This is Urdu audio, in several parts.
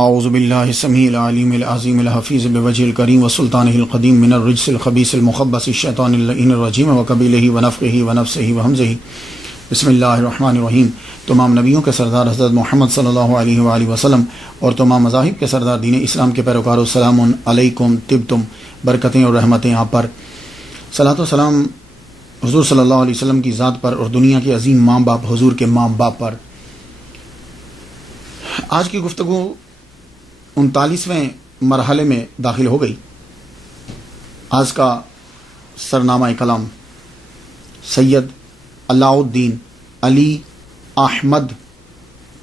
اعوذ باللہ السمیع العلیم العظیم الحفیظ بوجہ الکریم وسلطانہ القدیم من الرجس الخبیث المخبث الشیطان اللعین الرجیم وقبیلہ ونفخہ ونفسہ وہمزہ۔ بسم اللہ الرحمن الرحیم۔ تمام نبیوں کے سردار حضرت محمد صلی اللہ علیہ وآلہ وسلم اور تمام مذاہب کے سردار دین اسلام کے پیروکاروں، السلام علیکم، طبتم، برکتیں اور رحمتیں آپ پر۔ صلاۃ و سلام حضور صلی اللہ علیہ وسلم کی ذات پر اور دنیا کے عظیم ماں باپ حضور کے ماں باپ پر۔ آج کی گفتگو 39ویں مرحلے میں داخل ہو گئی۔ آج کا سرنامہ کلام سید علاء الدین علی احمد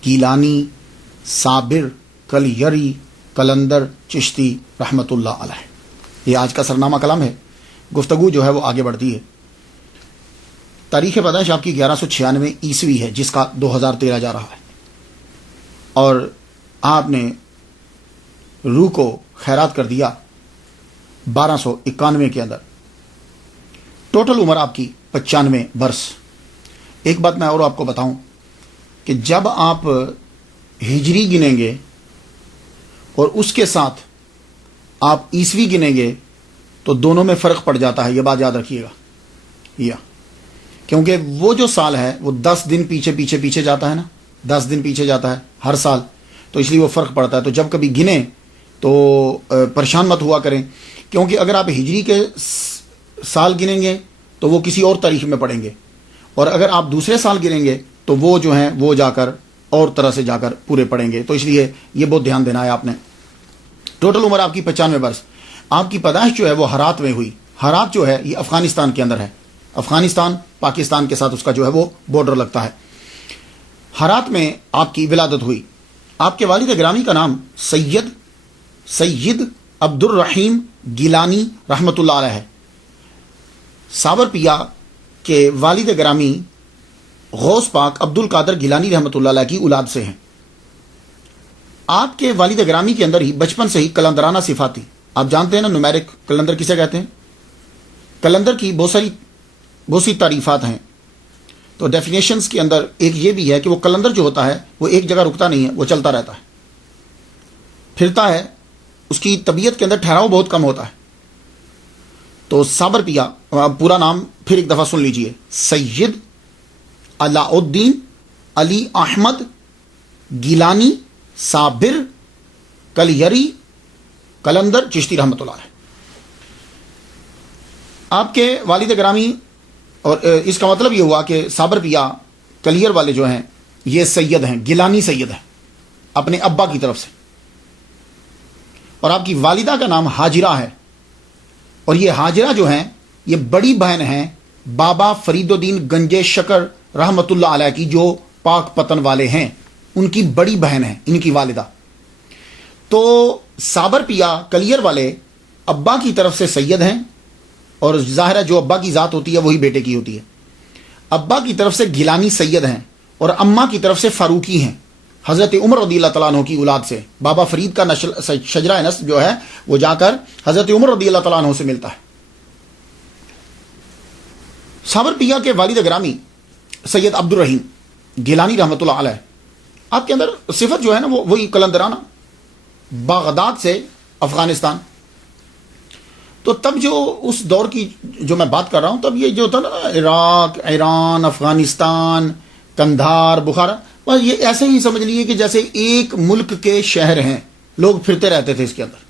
گیلانی صابر کلیری قلندر چشتی رحمۃ اللہ علیہ، یہ آج کا سرنامہ کلام ہے۔ گفتگو جو ہے وہ آگے بڑھتی ہے۔ تاریخ پیدائش آپ کی 1196 عیسوی ہے، جس کا 2013 جا رہا ہے، اور آپ نے روح کو خیرات کر دیا 1291 کے اندر۔ ٹوٹل عمر آپ کی 95 برس۔ ایک بات میں اور آپ کو بتاؤں کہ جب آپ ہجری گنیں گے اور اس کے ساتھ آپ عیسوی گنیں گے تو دونوں میں فرق پڑ جاتا ہے، یہ بات یاد رکھیے گا، کیونکہ وہ جو سال ہے وہ 10 دن پیچھے جاتا ہے نا، 10 دن پیچھے جاتا ہے ہر سال، تو اس لیے وہ فرق پڑتا ہے۔ تو جب کبھی گنیں تو پریشان مت ہوا کریں، کیونکہ اگر آپ ہجری کے سال گنیں گے تو وہ کسی اور تاریخ میں پڑیں گے، اور اگر آپ دوسرے سال گنیں گے تو وہ جو ہیں وہ جا کر اور طرح سے جا کر پورے پڑیں گے، تو اس لیے یہ بہت دھیان دینا ہے آپ نے۔ ٹوٹل عمر آپ کی 95 برس۔ آپ کی پیدائش جو ہے وہ ہرات میں ہوئی۔ ہرات جو ہے یہ افغانستان کے اندر ہے، افغانستان پاکستان کے ساتھ اس کا جو ہے وہ بارڈر لگتا ہے۔ ہرات میں آپ کی ولادت ہوئی۔ آپ کے والد گرامی کا نام سید عبد الرحیم گیلانی رحمۃ اللہ علیہ ہے۔ ساور پیا کے والد گرامی غوث پاک عبد القادر گیلانی رحمۃ اللہ علیہ کی اولاد سے ہیں۔ آپ کے والد گرامی کے اندر ہی بچپن سے ہی کلندرانہ صفات تھی۔ آپ جانتے ہیں نا نومیرک کلندر کسے کہتے ہیں؟ کلندر کی بہت سی تعریفات ہیں، تو ڈیفینیشنز کے اندر ایک یہ بھی ہے کہ وہ کلندر جو ہوتا ہے وہ ایک جگہ رکتا نہیں ہے، وہ چلتا رہتا ہے، پھرتا ہے، اس کی طبیعت کے اندر ٹھہراؤ بہت کم ہوتا ہے۔ تو سابر پیا، پورا نام پھر ایک دفعہ سن لیجئے، سید علاء الدین علی احمد گیلانی صابر کلیری قلندر چشتی رحمۃ اللہ علیہ۔ آپ کے والد گرامی، اور اس کا مطلب یہ ہوا کہ صابر پیا کلیئر والے جو ہیں یہ سید ہیں، گیلانی سید ہیں اپنے ابا کی طرف سے، اور آپ کی والدہ کا نام حاجرہ ہے، اور یہ حاجرہ جو ہیں یہ بڑی بہن ہیں بابا فرید الدین گنجے شکر رحمۃ اللہ علیہ کی، جو پاک پتن والے ہیں، ان کی بڑی بہن ہیں ان کی والدہ۔ تو صابر پیا کلیئر والے ابا کی طرف سے سید ہیں، اور ظاہر ہے جو ابا کی ذات ہوتی ہے وہی بیٹے کی ہوتی ہے۔ ابا کی طرف سے گیلانی سید ہیں، اور اماں کی طرف سے فاروقی ہیں، حضرت عمر رضی اللہ تعالیٰ عنہ کی اولاد سے۔ بابا فرید کا شجرہ نسب جو ہے وہ جا کر حضرت عمر رضی اللہ تعالیٰ عنہ سے ملتا ہے۔ صابر پیا کے والد گرامی سید عبد الرحیم گیلانی رحمۃ اللہ علیہ، آپ کے اندر صفت جو ہے نا وہ وہی کلندرانہ، بغداد سے افغانستان۔ تو تب جو اس دور کی جو میں بات کر رہا ہوں، تب یہ جو تھا نا عراق، ایران، افغانستان، قندھار، بخارا، بس یہ ایسے ہی سمجھ لیجیے کہ جیسے ایک ملک کے شہر ہیں، لوگ پھرتے رہتے تھے اس کے اندر۔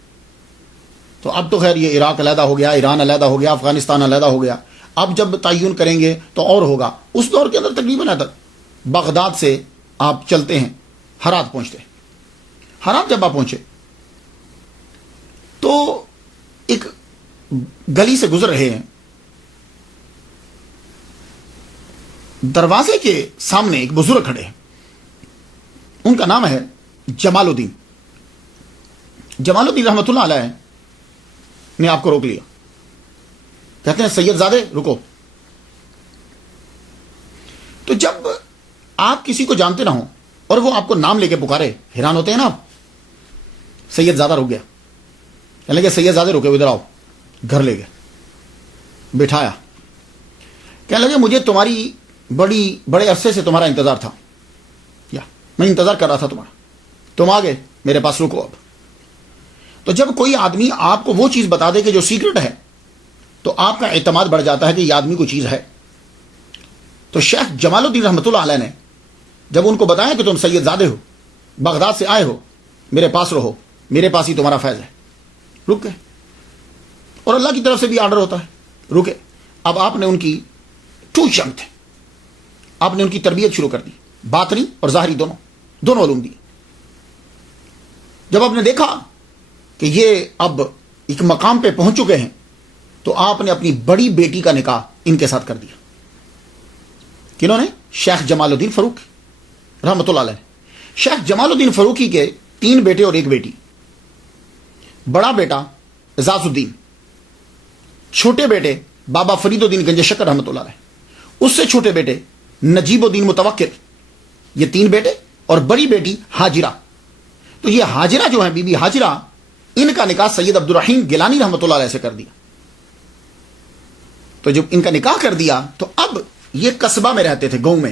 تو اب تو خیر یہ عراق علیحدہ ہو گیا، ایران علیحدہ ہو گیا، افغانستان علیحدہ ہو گیا، اب جب تعین کریں گے تو اور ہوگا۔ اس دور کے اندر تقریباً بغداد سے آپ چلتے ہیں، ہرات پہنچتے ہیں۔ ہرات جب آپ پہنچے تو ایک گلی سے گزر رہے ہیں، دروازے کے سامنے ایک بزرگ کھڑے ہیں، ان کا نام ہے جمال الدین۔ جمال الدین رحمۃ اللہ علیہ نے آپ کو روک لیا، کہتے ہیں سید زادے رکو۔ تو جب آپ کسی کو جانتے نہ ہوں اور وہ آپ کو نام لے کے پکارے، حیران ہوتے ہیں نا آپ۔ سید زادہ رک گیا، کہنے لگے سید زادے رکے، ادھر آؤ۔ گھر لے گئے، بٹھایا، کہنے لگے مجھے تمہاری بڑے عرصے سے تمہارا انتظار تھا، یا میں انتظار کر رہا تھا تمہارا، تم آ گئے، میرے پاس رکو اب. تو جب کوئی آدمی آپ کو وہ چیز بتا دے کہ جو سیکرٹ ہے تو آپ کا اعتماد بڑھ جاتا ہے کہ یہ آدمی کوئی چیز ہے. تو شیخ جمال الدین رحمۃ اللہ علیہ نے جب ان کو بتایا کہ تم سید زادے ہو، بغداد سے آئے ہو، میرے پاس رہو، میرے پاس ہی تمہارا فیض ہے، رک گئے. اور اللہ کی طرف سے بھی آرڈر ہوتا ہے، رکے. اب آپ نے ان کی ٹو چنگ تھے، آپ نے ان کی تربیت شروع کر دی، باطنی اور ظاہری دونوں علوم دی. جب آپ نے دیکھا کہ یہ اب ایک مقام پہ پہنچ چکے ہیں تو آپ نے اپنی بڑی بیٹی کا نکاح ان کے ساتھ کر دیا. کنہوں نے؟ شیخ جمال الدین فاروقی رحمۃ اللہ علیہ. شیخ جمال الدین فاروقی کے 3 بیٹے اور 1 بیٹی. بڑا بیٹا اعزاز الدین، چھوٹے بیٹے بابا فرید الدین گنج شکر رحمۃ اللہ علیہ، اس سے چھوٹے بیٹے نجیب الدین متوکل. یہ 3 بیٹے اور بڑی بیٹی حاجرہ. تو یہ حاجرہ جو ہیں، بی بی حاجرہ، ان کا نکاح سید عبد الرحیم گیلانی رحمۃ اللہ علیہ سے کر دیا. تو جب ان کا نکاح کر دیا تو اب یہ قصبہ میں رہتے تھے، گاؤں میں.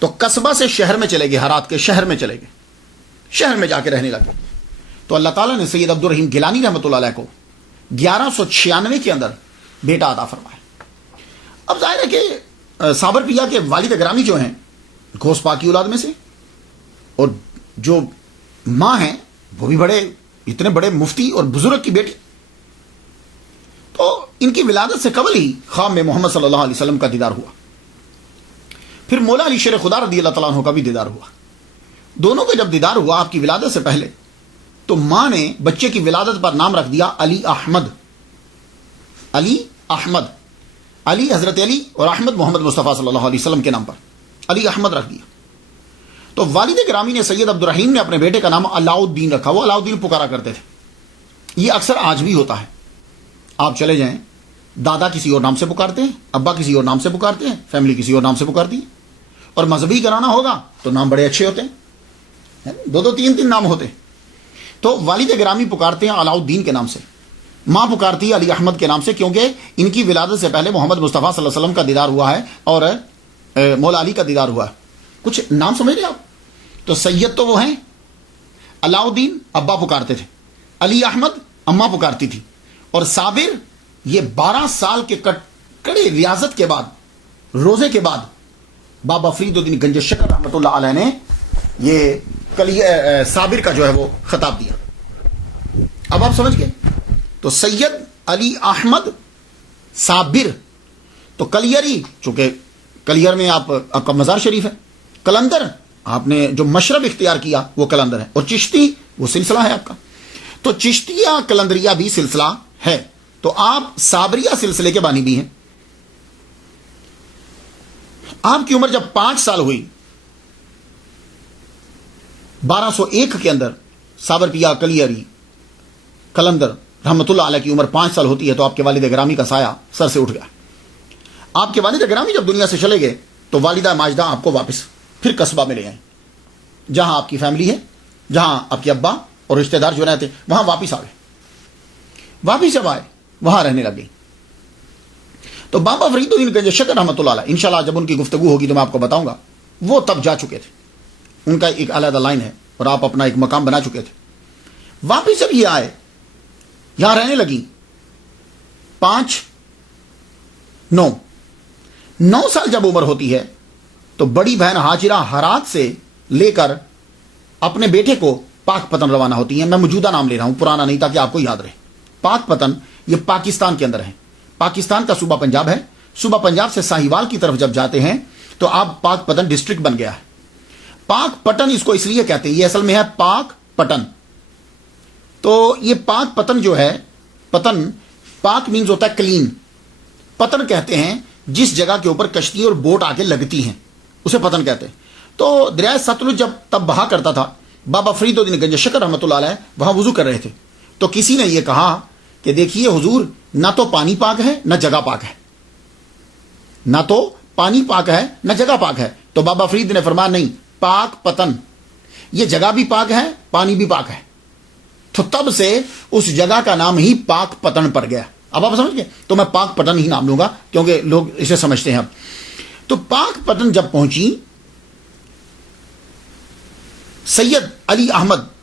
تو قصبہ سے شہر میں چلے گئے، ہرات کے شہر میں چلے گئے، شہر میں جا کے رہنے لگے. تو اللہ تعالیٰ نے سید عبد الرحیم گیلانی رحمۃ اللہ علیہ کو 1196 کے اندر بیٹا عطا فرمایا. اب ظاہر ہے کہ صابر پیا کے والد گرامی جو ہیں غوث پاک کی اولاد میں سے، اور جو ماں ہیں وہ بھی اتنے بڑے مفتی اور بزرگ کی بیٹی. تو ان کی ولادت سے قبل ہی خواب میں محمد صلی اللہ علیہ وسلم کا دیدار ہوا. پھر مولا علی شیر خدا رضی اللہ تعالیٰ عنہ کا بھی دیدار ہوا. دونوں کا جب دیدار ہوا آپ کی ولادت سے پہلے، تو ماں نے بچے کی ولادت پر نام رکھ دیا علی احمد. علی احمد، علی حضرت علی اور احمد محمد مصطفیٰ صلی اللہ علیہ وسلم کے نام پر علی احمد رکھ دیا. تو والد گرامی نے سید عبد الرحیم نے اپنے بیٹے کا نام علاؤ الدین رکھا. وہ علاؤ الدین پکارا کرتے تھے. یہ اکثر آج بھی ہوتا ہے. آپ چلے جائیں، دادا کسی اور نام سے پکارتے ہیں، ابا کسی اور نام سے پکارتے ہیں، فیملی کسی اور نام سے پکارتی ہے. اور مذہبی کرانا ہوگا تو نام بڑے اچھے ہوتے ہیں، 2-3 نام ہوتے ہیں. تو والد گرامی پکارتے ہیں علاؤ الدین کے نام سے، ماں پکارتی ہے علی احمد کے نام سے، کیونکہ ان کی ولادت سے پہلے محمد مصطفیٰ صلی اللہ علیہ وسلم کا دیدار ہوا ہے اور مولا علی کا دیدار ہوا ہے. کچھ نام سمجھ رہے آپ؟ تو سید تو وہ ہیں، علاؤ الدین ابا پکارتے تھے، علی احمد اماں پکارتی تھی، اور صابر یہ 12 سال کے کڑے ریاضت کے بعد، روزے کے بعد، بابا فرید الدین گنج شکر رحمۃ اللہ علیہ نے یہ صابر کا جو ہے وہ خطاب دیا. اب آپ سمجھ گئے. تو سید علی احمد صابر. تو کلیری، چونکہ کلیر میں آپ کا مزار شریف ہے، کلندر آپ نے جو مشرب اختیار کیا وہ کلندر ہے، اور چشتی وہ سلسلہ ہے آپ کا. تو چشتیہ کلندریہ بھی سلسلہ ہے. تو آپ صابریہ سلسلے کے بانی بھی ہیں. آپ کی عمر جب 5 سال ہوئی، 1201 کے اندر صابر پیا کلیری کلندر رحمۃ اللہ علیہ کی عمر 5 سال ہوتی ہے تو آپ کے والد گرامی کا سایہ سر سے اٹھ گیا. آپ کے والد گرامی جب دنیا سے چلے گئے تو والدہ ماجدہ آپ کو واپس پھر قصبہ میں لے آئیں، جہاں آپ کی فیملی ہے، جہاں آپ کے ابا اور رشتہ دار جو رہتے وہاں واپس آ گئے. واپس جب آئے وہاں رہنے لگ گئی. تو بابا فرید الدین گنج شکر رحمۃ اللہ علیہ، انشاءاللہ جب ان کی گفتگو ہوگی تو میں آپ کو بتاؤں گا، وہ تب جا چکے تھے. ان کا ایک علیحدہ لائن ہے اور آپ اپنا ایک مقام بنا چکے تھے. واپس جب یہ آئے، یہاں رہنے لگی 9 سال جب عمر ہوتی ہے تو بڑی بہن حاجرہ ہرات سے لے کر اپنے بیٹے کو پاک پتن روانہ ہوتی ہیں. میں موجودہ نام لے رہا ہوں، پرانا نہیں، تاکہ آپ کو یاد رہے. پاک پتن یہ پاکستان کے اندر ہے. پاکستان کا صوبہ پنجاب ہے. صوبہ پنجاب سے ساہیوال کی طرف جب جاتے ہیں تو آپ پاک پتن ڈسٹرکٹ بن گیا ہے. پاک پٹن اس کو اس لیے کہتے ہیں، یہ اصل میں ہے پاک پٹن. تو یہ پاک پتن جو ہے، پتن پاک مینز ہوتا ہے کلین، پتن کہتے ہیں جس جگہ کے اوپر کشتی اور بوٹ آ کے لگتی ہیں اسے پتن کہتے ہیں. تو دریائے ستلج جب تب بہا کرتا تھا، بابا فرید الدین گنج شکر رحمۃ اللہ علیہ وہاں وضو کر رہے تھے. تو کسی نے یہ کہا کہ دیکھیے حضور، نہ تو پانی پاک ہے نہ جگہ پاک ہے، نہ تو پانی پاک ہے نہ جگہ پاک ہے. تو بابا فرید نے فرمایا نہیں، پاک پتن، یہ جگہ بھی پاک ہے پانی بھی پاک ہے. تو تب سے اس جگہ کا نام ہی پاک پتن پڑ گیا. اب آپ سمجھ گئے. تو میں پاک پتن ہی نام لوں گا کیونکہ لوگ اسے سمجھتے ہیں. اب تو پاک پتن جب پہنچی، سید علی احمد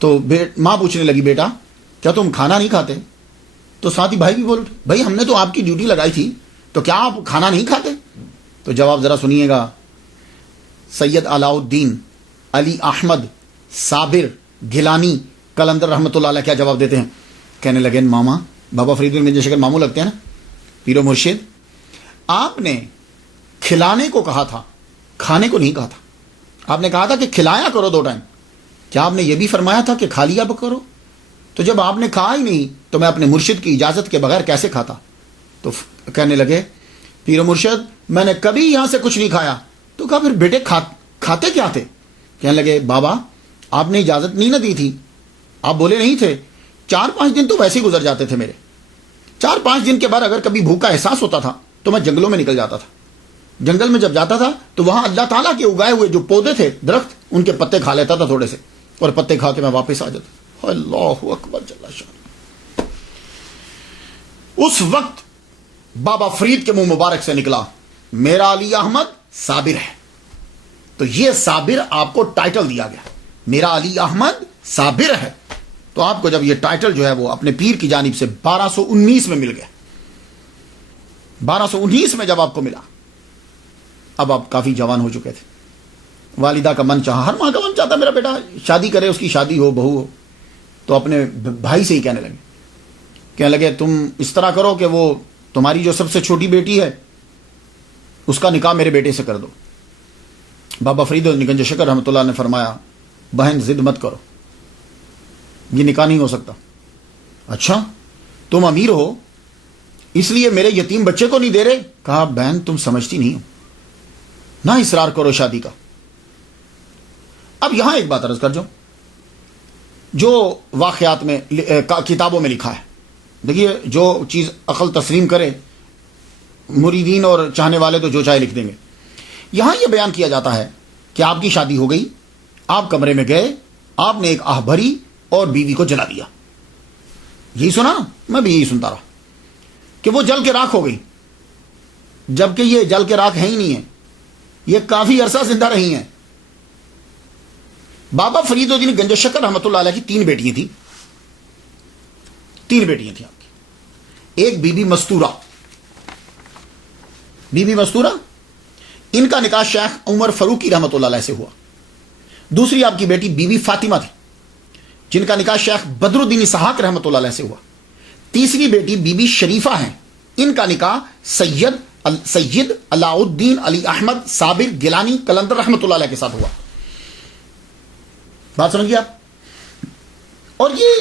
تو ماں پوچھنے لگی بیٹا کیا تم کھانا نہیں کھاتے؟ تو ساتھی بھائی بھی بول اٹھے بھائی ہم نے تو آپ کی ڈیوٹی لگائی تھی تو کیا آپ کھانا نہیں کھاتے؟ تو جواب ذرا سنیے گا. سید علاء الدین علی احمد صابر گیلانی قلندر رحمۃ اللہ علیہ کیا جواب دیتے ہیں؟ کہنے لگے ماما بابا فرید گنج شکر ماموں لگتے ہیں نا پیر و مرشد، آپ نے کھلانے کو کہا تھا کھانے کو نہیں کہا تھا. آپ نے کہا تھا کہ کھلایا کرو 2 ٹائم. کیا آپ نے یہ بھی فرمایا تھا کہ کھا لیا کرو؟ تو جب آپ نے کہا ہی نہیں تو میں اپنے مرشد کی اجازت کے بغیر کیسے کھاتا؟ تو کہنے لگے پیر و مرشد میں نے کبھی یہاں سے کچھ نہیں کھایا. تو کہا پھر بیٹے کھاتے کیا تھے؟ کہنے لگے بابا آپ نے اجازت نہیں نہ دی تھی، آپ بولے نہیں تھے. 4-5 دن تو ویسے ہی گزر جاتے تھے میرے. 4-5 دن کے بعد اگر کبھی بھوک کا احساس ہوتا تھا تو میں جنگلوں میں نکل جاتا تھا. جنگل میں جب جاتا تھا تو وہاں اللہ تعالیٰ کے اگائے ہوئے جو پودے تھے درخت ان کے پتے کھا لیتا تھا تھوڑے سے، اور پتے کھا کے میں واپس آ جاتا. اللہ اکبر جل شان. اس وقت بابا فرید کے منہ مبارک سے نکلا میرا علی احمد صابر ہے. تو یہ صابر آپ کو ٹائٹل دیا گیا، میرا علی احمد صابر ہے. تو آپ کو جب یہ ٹائٹل جو ہے وہ اپنے پیر کی جانب سے 1219 میں مل گیا. 1219 میں جب آپ کو ملا، اب آپ کافی جوان ہو چکے تھے. والدہ کا من چاہا، ہر ماں کا من چاہتا میرا بیٹا شادی کرے، اس کی شادی ہو، بہو ہو. تو اپنے بھائی سے ہی کہنے لگے تم اس طرح کرو کہ وہ تمہاری جو سب سے چھوٹی بیٹی ہے اس کا نکاح میرے بیٹے سے کر دو. بابا فرید گنج شکر رحمۃ اللہ نے فرمایا بہن ضد مت کرو، یہ نکاح نہیں ہو سکتا. اچھا تم امیر ہو اس لیے میرے یتیم بچے کو نہیں دے رہے؟ کہا بہن تم سمجھتی نہیں ہو، نہ اصرار کرو شادی کا. اب یہاں ایک بات عرض کر جو واقعات میں کتابوں میں لکھا ہے، دیکھیے جو چیز عقل تسلیم کرے، مریدین اور چاہنے والے تو جو چاہے لکھ دیں گے. یہاں یہ بیان کیا جاتا ہے کہ آپ کی شادی ہو گئی، آپ کمرے میں گئے، آپ نے ایک آہ بھری اور بیوی کو جلا دیا. یہی سنا نا؟ میں بھی یہی سنتا رہا کہ وہ جل کے راکھ ہو گئی، جبکہ یہ جل کے راکھ ہے ہی نہیں ہے، یہ کافی عرصہ زندہ رہی ہیں. بابا فرید الدین گنج شکر رحمۃ اللہ علیہ کی 3 بیٹیاں تھیں. 3 بیٹیاں تھیں آپ کی. ایک بی بی مستورہ، ان کا نکاح شیخ عمر فاروقی رحمۃ اللہ علیہ سے ہوا. دوسری آپ کی بیٹی بی بی فاطمہ تھی جن کا نکاح شیخ بدر الدین اسحاق رحمۃ اللہ علیہ سے ہوا. تیسری بیٹی بی بی شریفہ ہیں، ان کا نکاح سید علاء الدین علی احمد صابر گیلانی قلندر رحمۃ اللہ علیہ کے ساتھ ہوا. بات سمجھ گئے آپ؟ اور یہ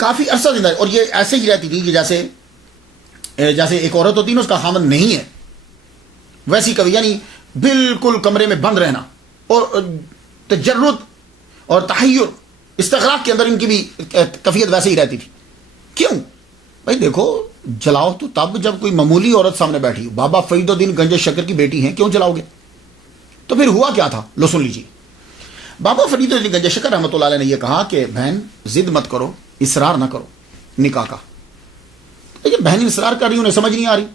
کافی عرصہ زندہ ہے، اور یہ ایسے ہی رہتی تھی کہ جیسے ایک عورت ہوتی ہے نا، اس کا خامن نہیں ہے، ویسی کبھی، یعنی بالکل کمرے میں بند رہنا اور تجرد اور تحیر استغراق کے اندر ان کی بھی کیفیت ویسے ہی رہتی تھی. کیوں بھائی؟ دیکھو جلاؤ تو تب جب کوئی معمولی عورت سامنے بیٹھی ہو. بابا فرید الدین گنج شکر کی بیٹی ہیں، کیوں جلاؤ گے؟ تو پھر ہوا کیا تھا، لو سن لیجیے. بابا فرید الدین گنج شکر رحمۃ اللہ علیہ نے یہ کہا کہ بہن ضد مت کرو، اصرار نہ کرو نکاح کا. لیکن بہن اصرار کر رہی، انہیں سمجھ نہیں آ رہی.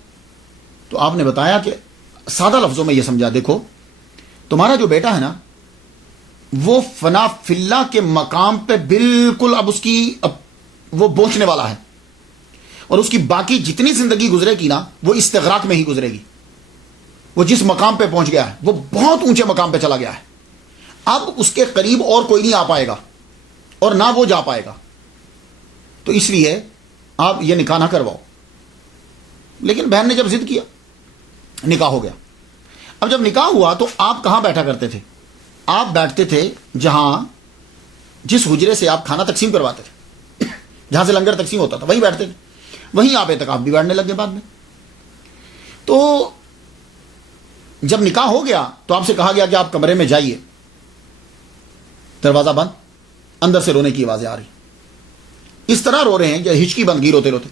تو آپ نے بتایا کہ سادہ لفظوں میں یہ سمجھا، دیکھو تمہارا جو بیٹا ہے نا وہ فنا فی اللہ کے مقام پہ بالکل اب وہ پہنچنے والا ہے، اور اس کی باقی جتنی زندگی گزرے گی نا وہ استغراق میں ہی گزرے گی. وہ جس مقام پہ پہنچ گیا ہے وہ بہت اونچے مقام پہ چلا گیا ہے. اب اس کے قریب اور کوئی نہیں آ پائے گا اور نہ وہ جا پائے گا. تو اس لیے آپ یہ نکاح نہ کرواؤ. لیکن بہن نے جب ضد کیا، نکاح ہو گیا. اب جب نکاح ہوا تو آپ کہاں بیٹھا کرتے تھے؟ آپ بیٹھتے تھے جس حجرے سے آپ کھانا تقسیم کرواتے تھے، جہاں سے لنگر تقسیم ہوتا تھا، وہیں بیٹھتے تھے. وہیں آپ اعتکاف بھی بیٹھنے لگے بعد میں. تو جب نکاح ہو گیا تو آپ سے کہا گیا کہ آپ کمرے میں جائیے. دروازہ بند، اندر سے رونے کی آوازیں آ رہی. اس طرح رو رہے ہیں کہ ہچکی بند گی روتے روتے.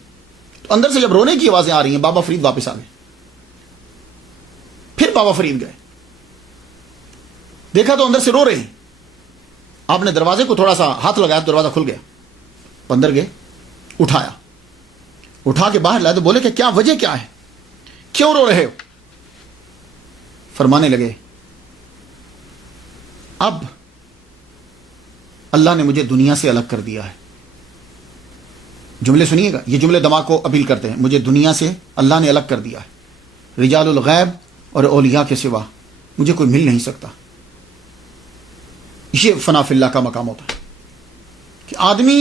تو اندر سے جب رونے کی آوازیں آ رہی ہیں، بابا فرید واپس آ گئے. پھر بابا فرید گئے، دیکھا تو اندر سے رو رہے ہیں. آپ نے دروازے کو تھوڑا سا ہاتھ لگایا، دروازہ کھل گیا. اندر گئے، اٹھا کے باہر لائے تو بولے کہ کیا وجہ کیا ہے، کیوں رو رہے ہو؟ فرمانے لگے اب اللہ نے مجھے دنیا سے الگ کر دیا ہے. جملے سنیے گا, یہ جملے دماغ کو اپیل کرتے ہیں. مجھے دنیا سے اللہ نے الگ کر دیا ہے. رجال الغیب اور اولیاء کے سوا مجھے کوئی مل نہیں سکتا. یہ فنا فی اللہ کا مقام ہوتا ہے کہ آدمی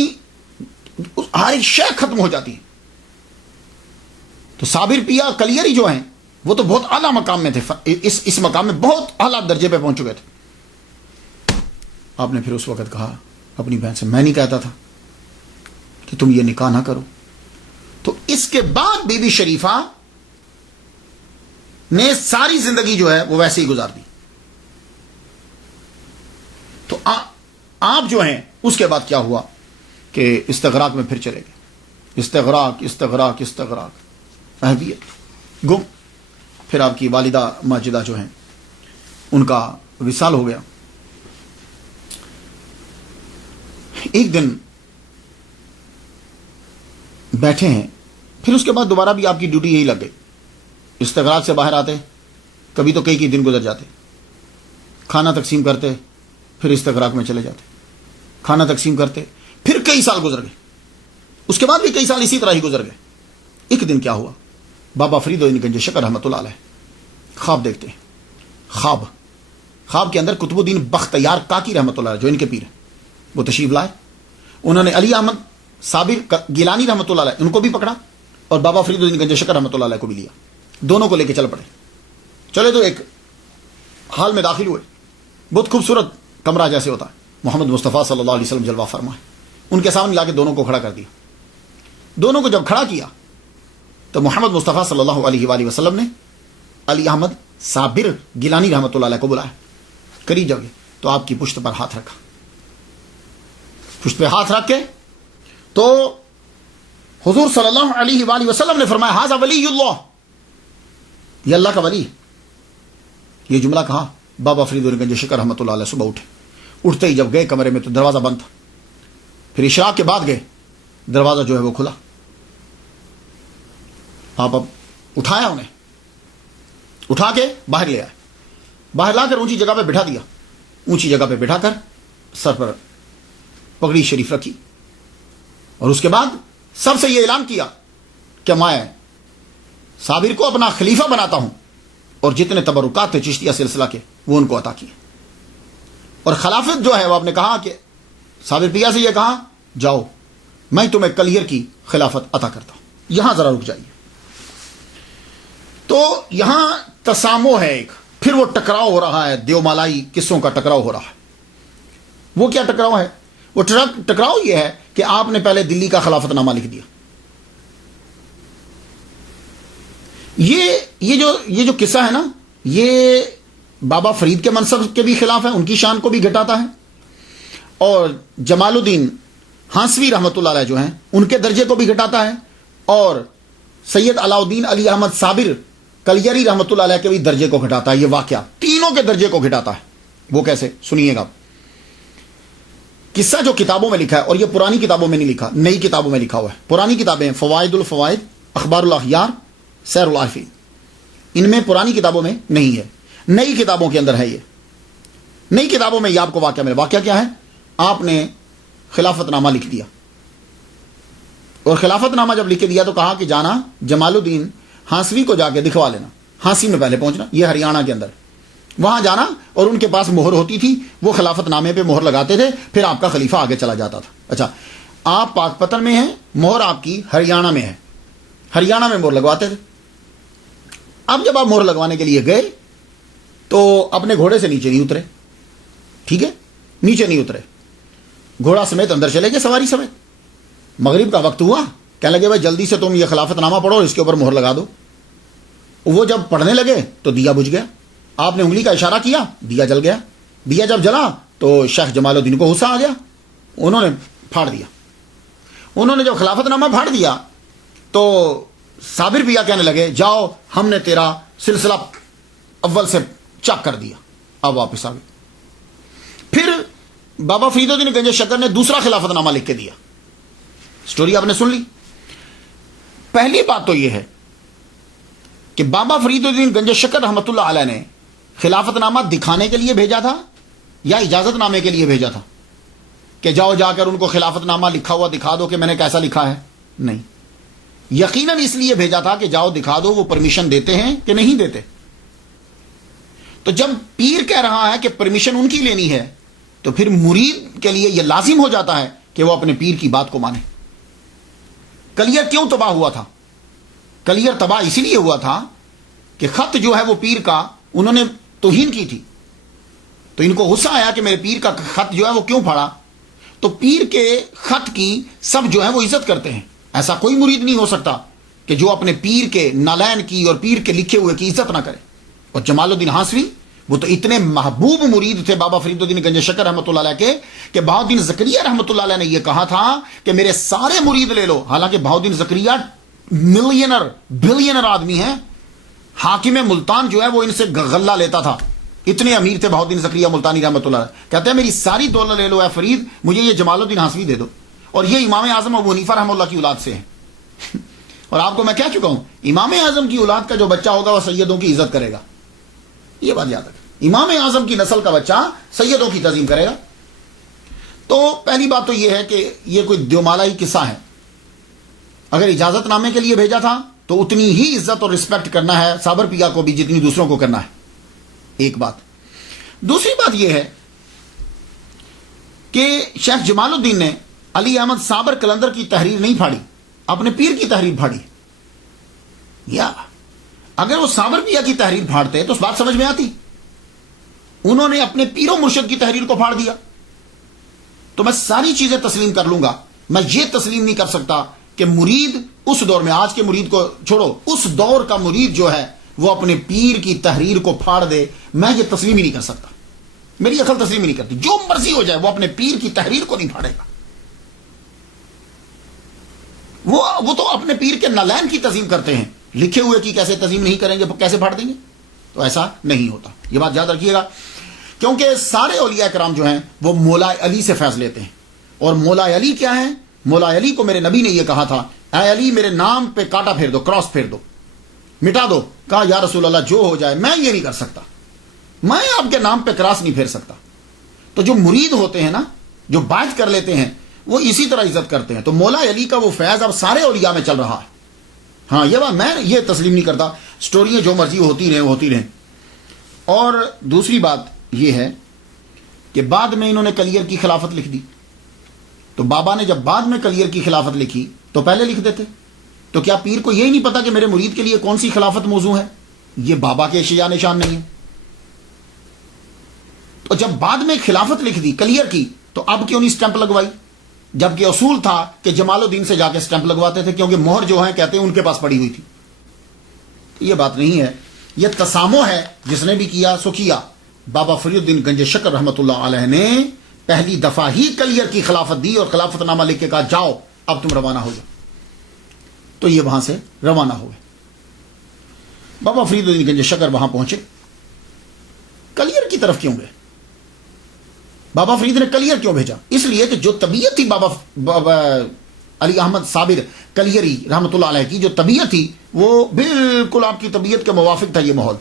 ہر ایک شے ختم ہو جاتی ہے. تو صابر پیا کلیری جو ہیں وہ تو بہت اعلیٰ مقام میں تھے, اس مقام میں بہت اعلیٰ درجے پہ پہنچ چکے تھے. آپ نے پھر اس وقت کہا اپنی بہن سے, میں نہیں کہتا تھا کہ تم یہ نکاح نہ کرو. تو اس کے بعد بی بی شریفہ نے ساری زندگی جو ہے وہ ویسے ہی گزار دی. تو آپ جو ہیں اس کے بعد کیا ہوا کہ استغراق میں پھر چلے گئے. استغراق استغراق استغراق اہلیت گم. پھر آپ کی والدہ ماجدہ جو ہیں ان کا وصال ہو گیا. ایک دن بیٹھے ہیں, پھر اس کے بعد دوبارہ بھی آپ کی ڈیوٹی یہی لگ گئی. استغراق سے باہر آتے, کبھی تو کئی دن گزر جاتے, کھانا تقسیم کرتے, پھر استغراق میں چلے جاتے, کھانا تقسیم کرتے, پھر کئی سال گزر گئے. اس کے بعد بھی کئی سال اسی طرح ہی گزر گئے. ایک دن کیا ہوا, بابا فرید گنج شکر رحمۃ اللہ علیہ خواب دیکھتے ہیں. خواب کے اندر قطب الدین بختیار کاکی رحمۃ اللہ علیہ جو ان کے پیر ہیں وہ تشریف لائے. انہوں نے علی احمد صابر گیلانی رحمۃ اللہ علیہ ان کو بھی پکڑا اور بابا فرید الدین گنج شکر رحمۃ اللہ علیہ کو بھی لیا. دونوں کو لے کے چل پڑے. چلے تو ایک حال میں داخل ہوئے, بہت خوبصورت کمرہ جیسے ہوتا ہے, محمد مصطفیٰ صلی اللہ علیہ وسلم جلوہ فرمائے. ان کے سامنے لا کے دونوں کو کھڑا کر دیا. دونوں کو جب کھڑا کیا تو محمد مصطفیٰ صلی اللہ علیہ وآلہ وسلم نے علی احمد صابر گیلانی رحمۃ اللہ علیہ کو بلایا. قریب جب گئے تو آپ کی پشت پر ہاتھ رکھا. پشت پہ ہاتھ رکھ کے تو حضور صلی اللہ علیہ وآلہ وسلم نے فرمایا ھذا ولی اللہ, یہ اللہ کا ولی. یہ جملہ کہا, بابا فرید گنج شکر رحمۃ اللہ علیہ صبح اٹھے. اٹھتے ہی جب گئے کمرے میں تو دروازہ بند تھا. پھر عشاء کے بعد گئے, دروازہ جو ہے وہ کھلا. آپ اب اٹھایا, انہیں اٹھا کے باہر لے آئے. باہر لا کر اونچی جگہ پہ بٹھا دیا. اونچی جگہ پہ بٹھا کر سر پر پگڑی شریف رکھی اور اس کے بعد سب سے یہ اعلان کیا کہ میں صابر کو اپنا خلیفہ بناتا ہوں اور جتنے تبرکات تھے چشتیہ سلسلہ کے وہ ان کو عطا کیے. اور خلافت جو ہے وہ آپ نے کہا کہ صابر پیا سے یہ کہا جاؤ میں تمہیں کلیئر کی خلافت عطا کرتا ہوں. یہاں ذرا رک جائیے. تو یہاں تسامو ہے ایک, پھر وہ ٹکراؤ ہو رہا ہے, دیو مالائی قصوں کا ٹکراؤ ہو رہا ہے. وہ کیا ٹکراؤ ہے؟ وہ ٹکراؤ یہ ہے کہ آپ نے پہلے دلی کا خلافت نامہ لکھ دیا. یہ جو قصہ ہے نا, یہ بابا فرید کے منصب کے بھی خلاف ہے, ان کی شان کو بھی گھٹاتا ہے, اور جمال الدین ہانسوی رحمۃ اللہ علیہ جو ہیں ان کے درجے کو بھی گھٹاتا ہے, اور سید علاء الدین علی احمد صابر کلیری رحمۃ اللہ علیہ کے بھی درجے کو گھٹاتا ہے. یہ واقعہ تینوں کے درجے کو گھٹاتا ہے. وہ کیسے سنیے گا. قصہ جو کتابوں میں لکھا ہے, اور یہ پرانی کتابوں میں نہیں لکھا, نئی کتابوں میں لکھا ہوا ہے. پرانی کتابیں فوائد الفوائد, اخبار الاخیار, سیر العارفین, ان میں پرانی کتابوں میں نہیں ہے, نئی کتابوں کے اندر ہے. یہ نئی کتابوں میں یہ آپ کو واقعہ ملے. واقعہ کیا ہے؟ آپ نے خلافت نامہ لکھ دیا, اور خلافت نامہ جب لکھ کے دیا تو کہا کہ جانا جمال الدین ہانسوی کو جا کے دکھوا لینا. ہانسی میں پہلے پہنچنا, یہ ہریانہ کے اندر, وہاں جانا, اور ان کے پاس مہر ہوتی تھی, وہ خلافت نامے پہ مہر لگاتے تھے, پھر آپ کا خلیفہ آگے چلا جاتا تھا. اچھا, آپ پاک پتن میں ہیں, مہر آپ کی ہریانہ میں ہے, ہریانہ میں مہر لگواتے تھے. اب جب آپ مہر لگوانے کے لیے گئے تو اپنے گھوڑے سے نیچے نہیں اترے. ٹھیک ہے, نیچے نہیں اترے, گھوڑا سمیت اندر چلے گئے, سواری سمیت. مغرب کا وقت ہوا, کہنے لگے بھائی جلدی سے تم یہ خلافت نامہ پڑھو, اس کے اوپر مہر لگا دو. وہ جب پڑھنے لگے تو دیا بجھ گیا. آپ نے انگلی کا اشارہ کیا, دیا جل گیا. دیا جب جلا تو شیخ جمال الدین کو غصہ آ گیا, انہوں نے پھاڑ دیا. انہوں نے جب خلافت نامہ پھاڑ دیا تو صابر پیا کہنے لگے جاؤ ہم نے تیرا سلسلہ اول سے چاک کر دیا, اب واپس آ گئے. پھر بابا فرید الدین گنج شکر نے دوسرا خلافت نامہ لکھ کے دیا. سٹوری آپ نے سن لی. پہلی بات تو یہ ہے کہ بابا فرید الدین گنج شکر رحمۃ اللہ علیہ نے خلافت نامہ دکھانے کے لیے بھیجا تھا یا اجازت نامے کے لیے بھیجا تھا؟ کہ جاؤ جا کر ان کو خلافت نامہ لکھا ہوا دکھا دو کہ میں نے کیسا لکھا ہے؟ نہیں، یقیناً اس لیے بھیجا تھا کہ جاؤ دکھا دو وہ پرمیشن دیتے ہیں کہ نہیں دیتے. تو جب پیر کہہ رہا ہے کہ پرمیشن ان کی لینی ہے تو پھر مرید کے لیے یہ لازم ہو جاتا ہے کہ وہ اپنے پیر کی بات کو مانے. کلیئر کیوں تباہ ہوا تھا؟ کلیئر تباہ اسی لیے ہوا تھا کہ خط جو ہے وہ پیر کا انہوں نے توہین کی تھی. تو ان کو غصہ آیا کہ میرے پیر کا خط جو ہے وہ کیوں پھاڑا. تو پیر کے خط کی سب جو ہے وہ عزت کرتے ہیں. ایسا کوئی مرید نہیں ہو سکتا کہ جو اپنے پیر کے نالین کی اور پیر کے لکھے ہوئے کی عزت نہ کرے. اور جمال الدین ہانسوی وہ تو اتنے محبوب مرید تھے بابا فرید الدین گنج شکر رحمۃ اللہ علیہ کے کہ بہاؤالدین زکریا رحمۃ اللہ علیہ نے یہ کہا تھا کہ میرے سارے مرید لے لو. حالانکہ بہاؤالدین زکریا ملینر بلینر آدمی ہیں. حاکم ملتان جو ہے وہ ان سے غلہ لیتا تھا. اتنے امیر تھے بہاؤالدین زکریا ملتانی رحمۃ اللہ علیہ. کہتے ہیں میری ساری دولت لے لو اے فرید, مجھے یہ جمال الدین ہانسوی دے دو. اور یہ امام اعظم ابو حنیفہ رحمہ اللہ کی اولاد سے ہیں. اور آپ کو میں کہہ چکا ہوں امام اعظم کی اولاد کا جو بچہ ہوگا وہ سیدوں کی عزت کرے گا. یہ بات یاد رکھیں, امام اعظم کی نسل کا بچہ سیدوں کی تعظیم کرے گا. تو پہلی بات تو یہ ہے کہ یہ کوئی دیومالائی قصہ ہے. اگر اجازت نامے کے لیے بھیجا تھا تو اتنی ہی عزت اور رسپیکٹ کرنا ہے صابر پیا کو بھی جتنی دوسروں کو کرنا ہے. ایک بات. دوسری بات یہ ہے کہ شیخ جمال الدین نے علی احمد صابر کلندر کی تحریر نہیں پھاڑی, اپنے پیر کی تحریر پھاڑی. یا اگر وہ صابر پیا کی تحریر پھاڑتے تو اس بات سمجھ میں آتی. انہوں نے اپنے پیر و مرشد کی تحریر کو پھاڑ دیا. تو میں ساری چیزیں تسلیم کر لوں گا, میں یہ تسلیم نہیں کر سکتا کہ مرید اس دور میں, آج کے مرید کو چھوڑو, اس دور کا مرید جو ہے وہ اپنے پیر کی تحریر کو پھاڑ دے. میں یہ تسلیم ہی نہیں کر سکتا, میری عقل تسلیم ہی نہیں کرتی. جو مرضی ہو جائے وہ اپنے پیر کی تحریر کو نہیں پھاڑے گا. وہ تو اپنے پیر کے نالین کی تعظیم کرتے ہیں, لکھے ہوئے کی کیسے تعظیم نہیں کریں گے, کیسے پھاڑ دیں گے؟ تو ایسا نہیں ہوتا. یہ بات یاد رکھیے گا, کیونکہ سارے اولیاء کرام جو ہیں وہ مولا علی سے فیض لیتے ہیں. اور مولا علی کیا ہے؟ مولا علی کو میرے نبی نے یہ کہا تھا, اے علی میرے نام پہ کاٹا پھیر دو, کراس پھیر دو, مٹا دو. کہا یا رسول اللہ جو ہو جائے, میں یہ نہیں کر سکتا, میں آپ کے نام پہ کراس نہیں پھیر سکتا. تو جو مرید ہوتے ہیں نا, جو بیعت کر لیتے ہیں, وہ اسی طرح عزت کرتے ہیں. تو مولا علی کا وہ فیض اب سارے اولیاء میں چل رہا ہے. ہاں یہ بات میں یہ تسلیم نہیں کرتا. سٹوریاں جو مرضی ہوتی رہیں, ہوتی رہیں. اور دوسری بات یہ ہے کہ بعد میں انہوں نے کلیئر کی خلافت لکھ دی. تو بابا نے جب بعد میں کلیئر کی خلافت لکھی تو پہلے لکھ دیتے. تو کیا پیر کو یہی نہیں پتا کہ میرے مرید کے لیے کون سی خلافت موضوع ہے؟ یہ بابا کے اشیاء نشان نہیں ہے. تو جب بعد میں خلافت لکھ دی, کلیئر کی, تو اب کیوں نہیں سٹیمپ لگوائی؟ جبکہ اصول تھا کہ جمال الدین سے جا کے سٹیمپ لگواتے تھے, کیونکہ مہر جو ہے کہتے ہیں ان کے پاس پڑی ہوئی تھی. یہ بات نہیں ہے, یہ تسامح ہے. جس نے بھی کیا سو کیا. بابا فرید الدین گنج شکر رحمۃ اللہ علیہ نے پہلی دفعہ ہی کلیئر کی خلافت دی اور خلافت نامہ لکھ کے کہا جاؤ اب تم روانہ ہو جاؤ. تو یہ وہاں سے روانہ ہوئے. بابا فرید الدین گنج شکر وہاں پہنچے, کلیئر کی طرف کیوں گئے؟ بابا فرید نے کلیئر کیوں بھیجا؟ اس لیے کہ جو طبیعت تھی بابا علی احمد صابر کلیری رحمۃ اللہ علیہ کی, جو طبیعت تھی وہ بالکل آپ کی طبیعت کے موافق تھا. یہ ماحول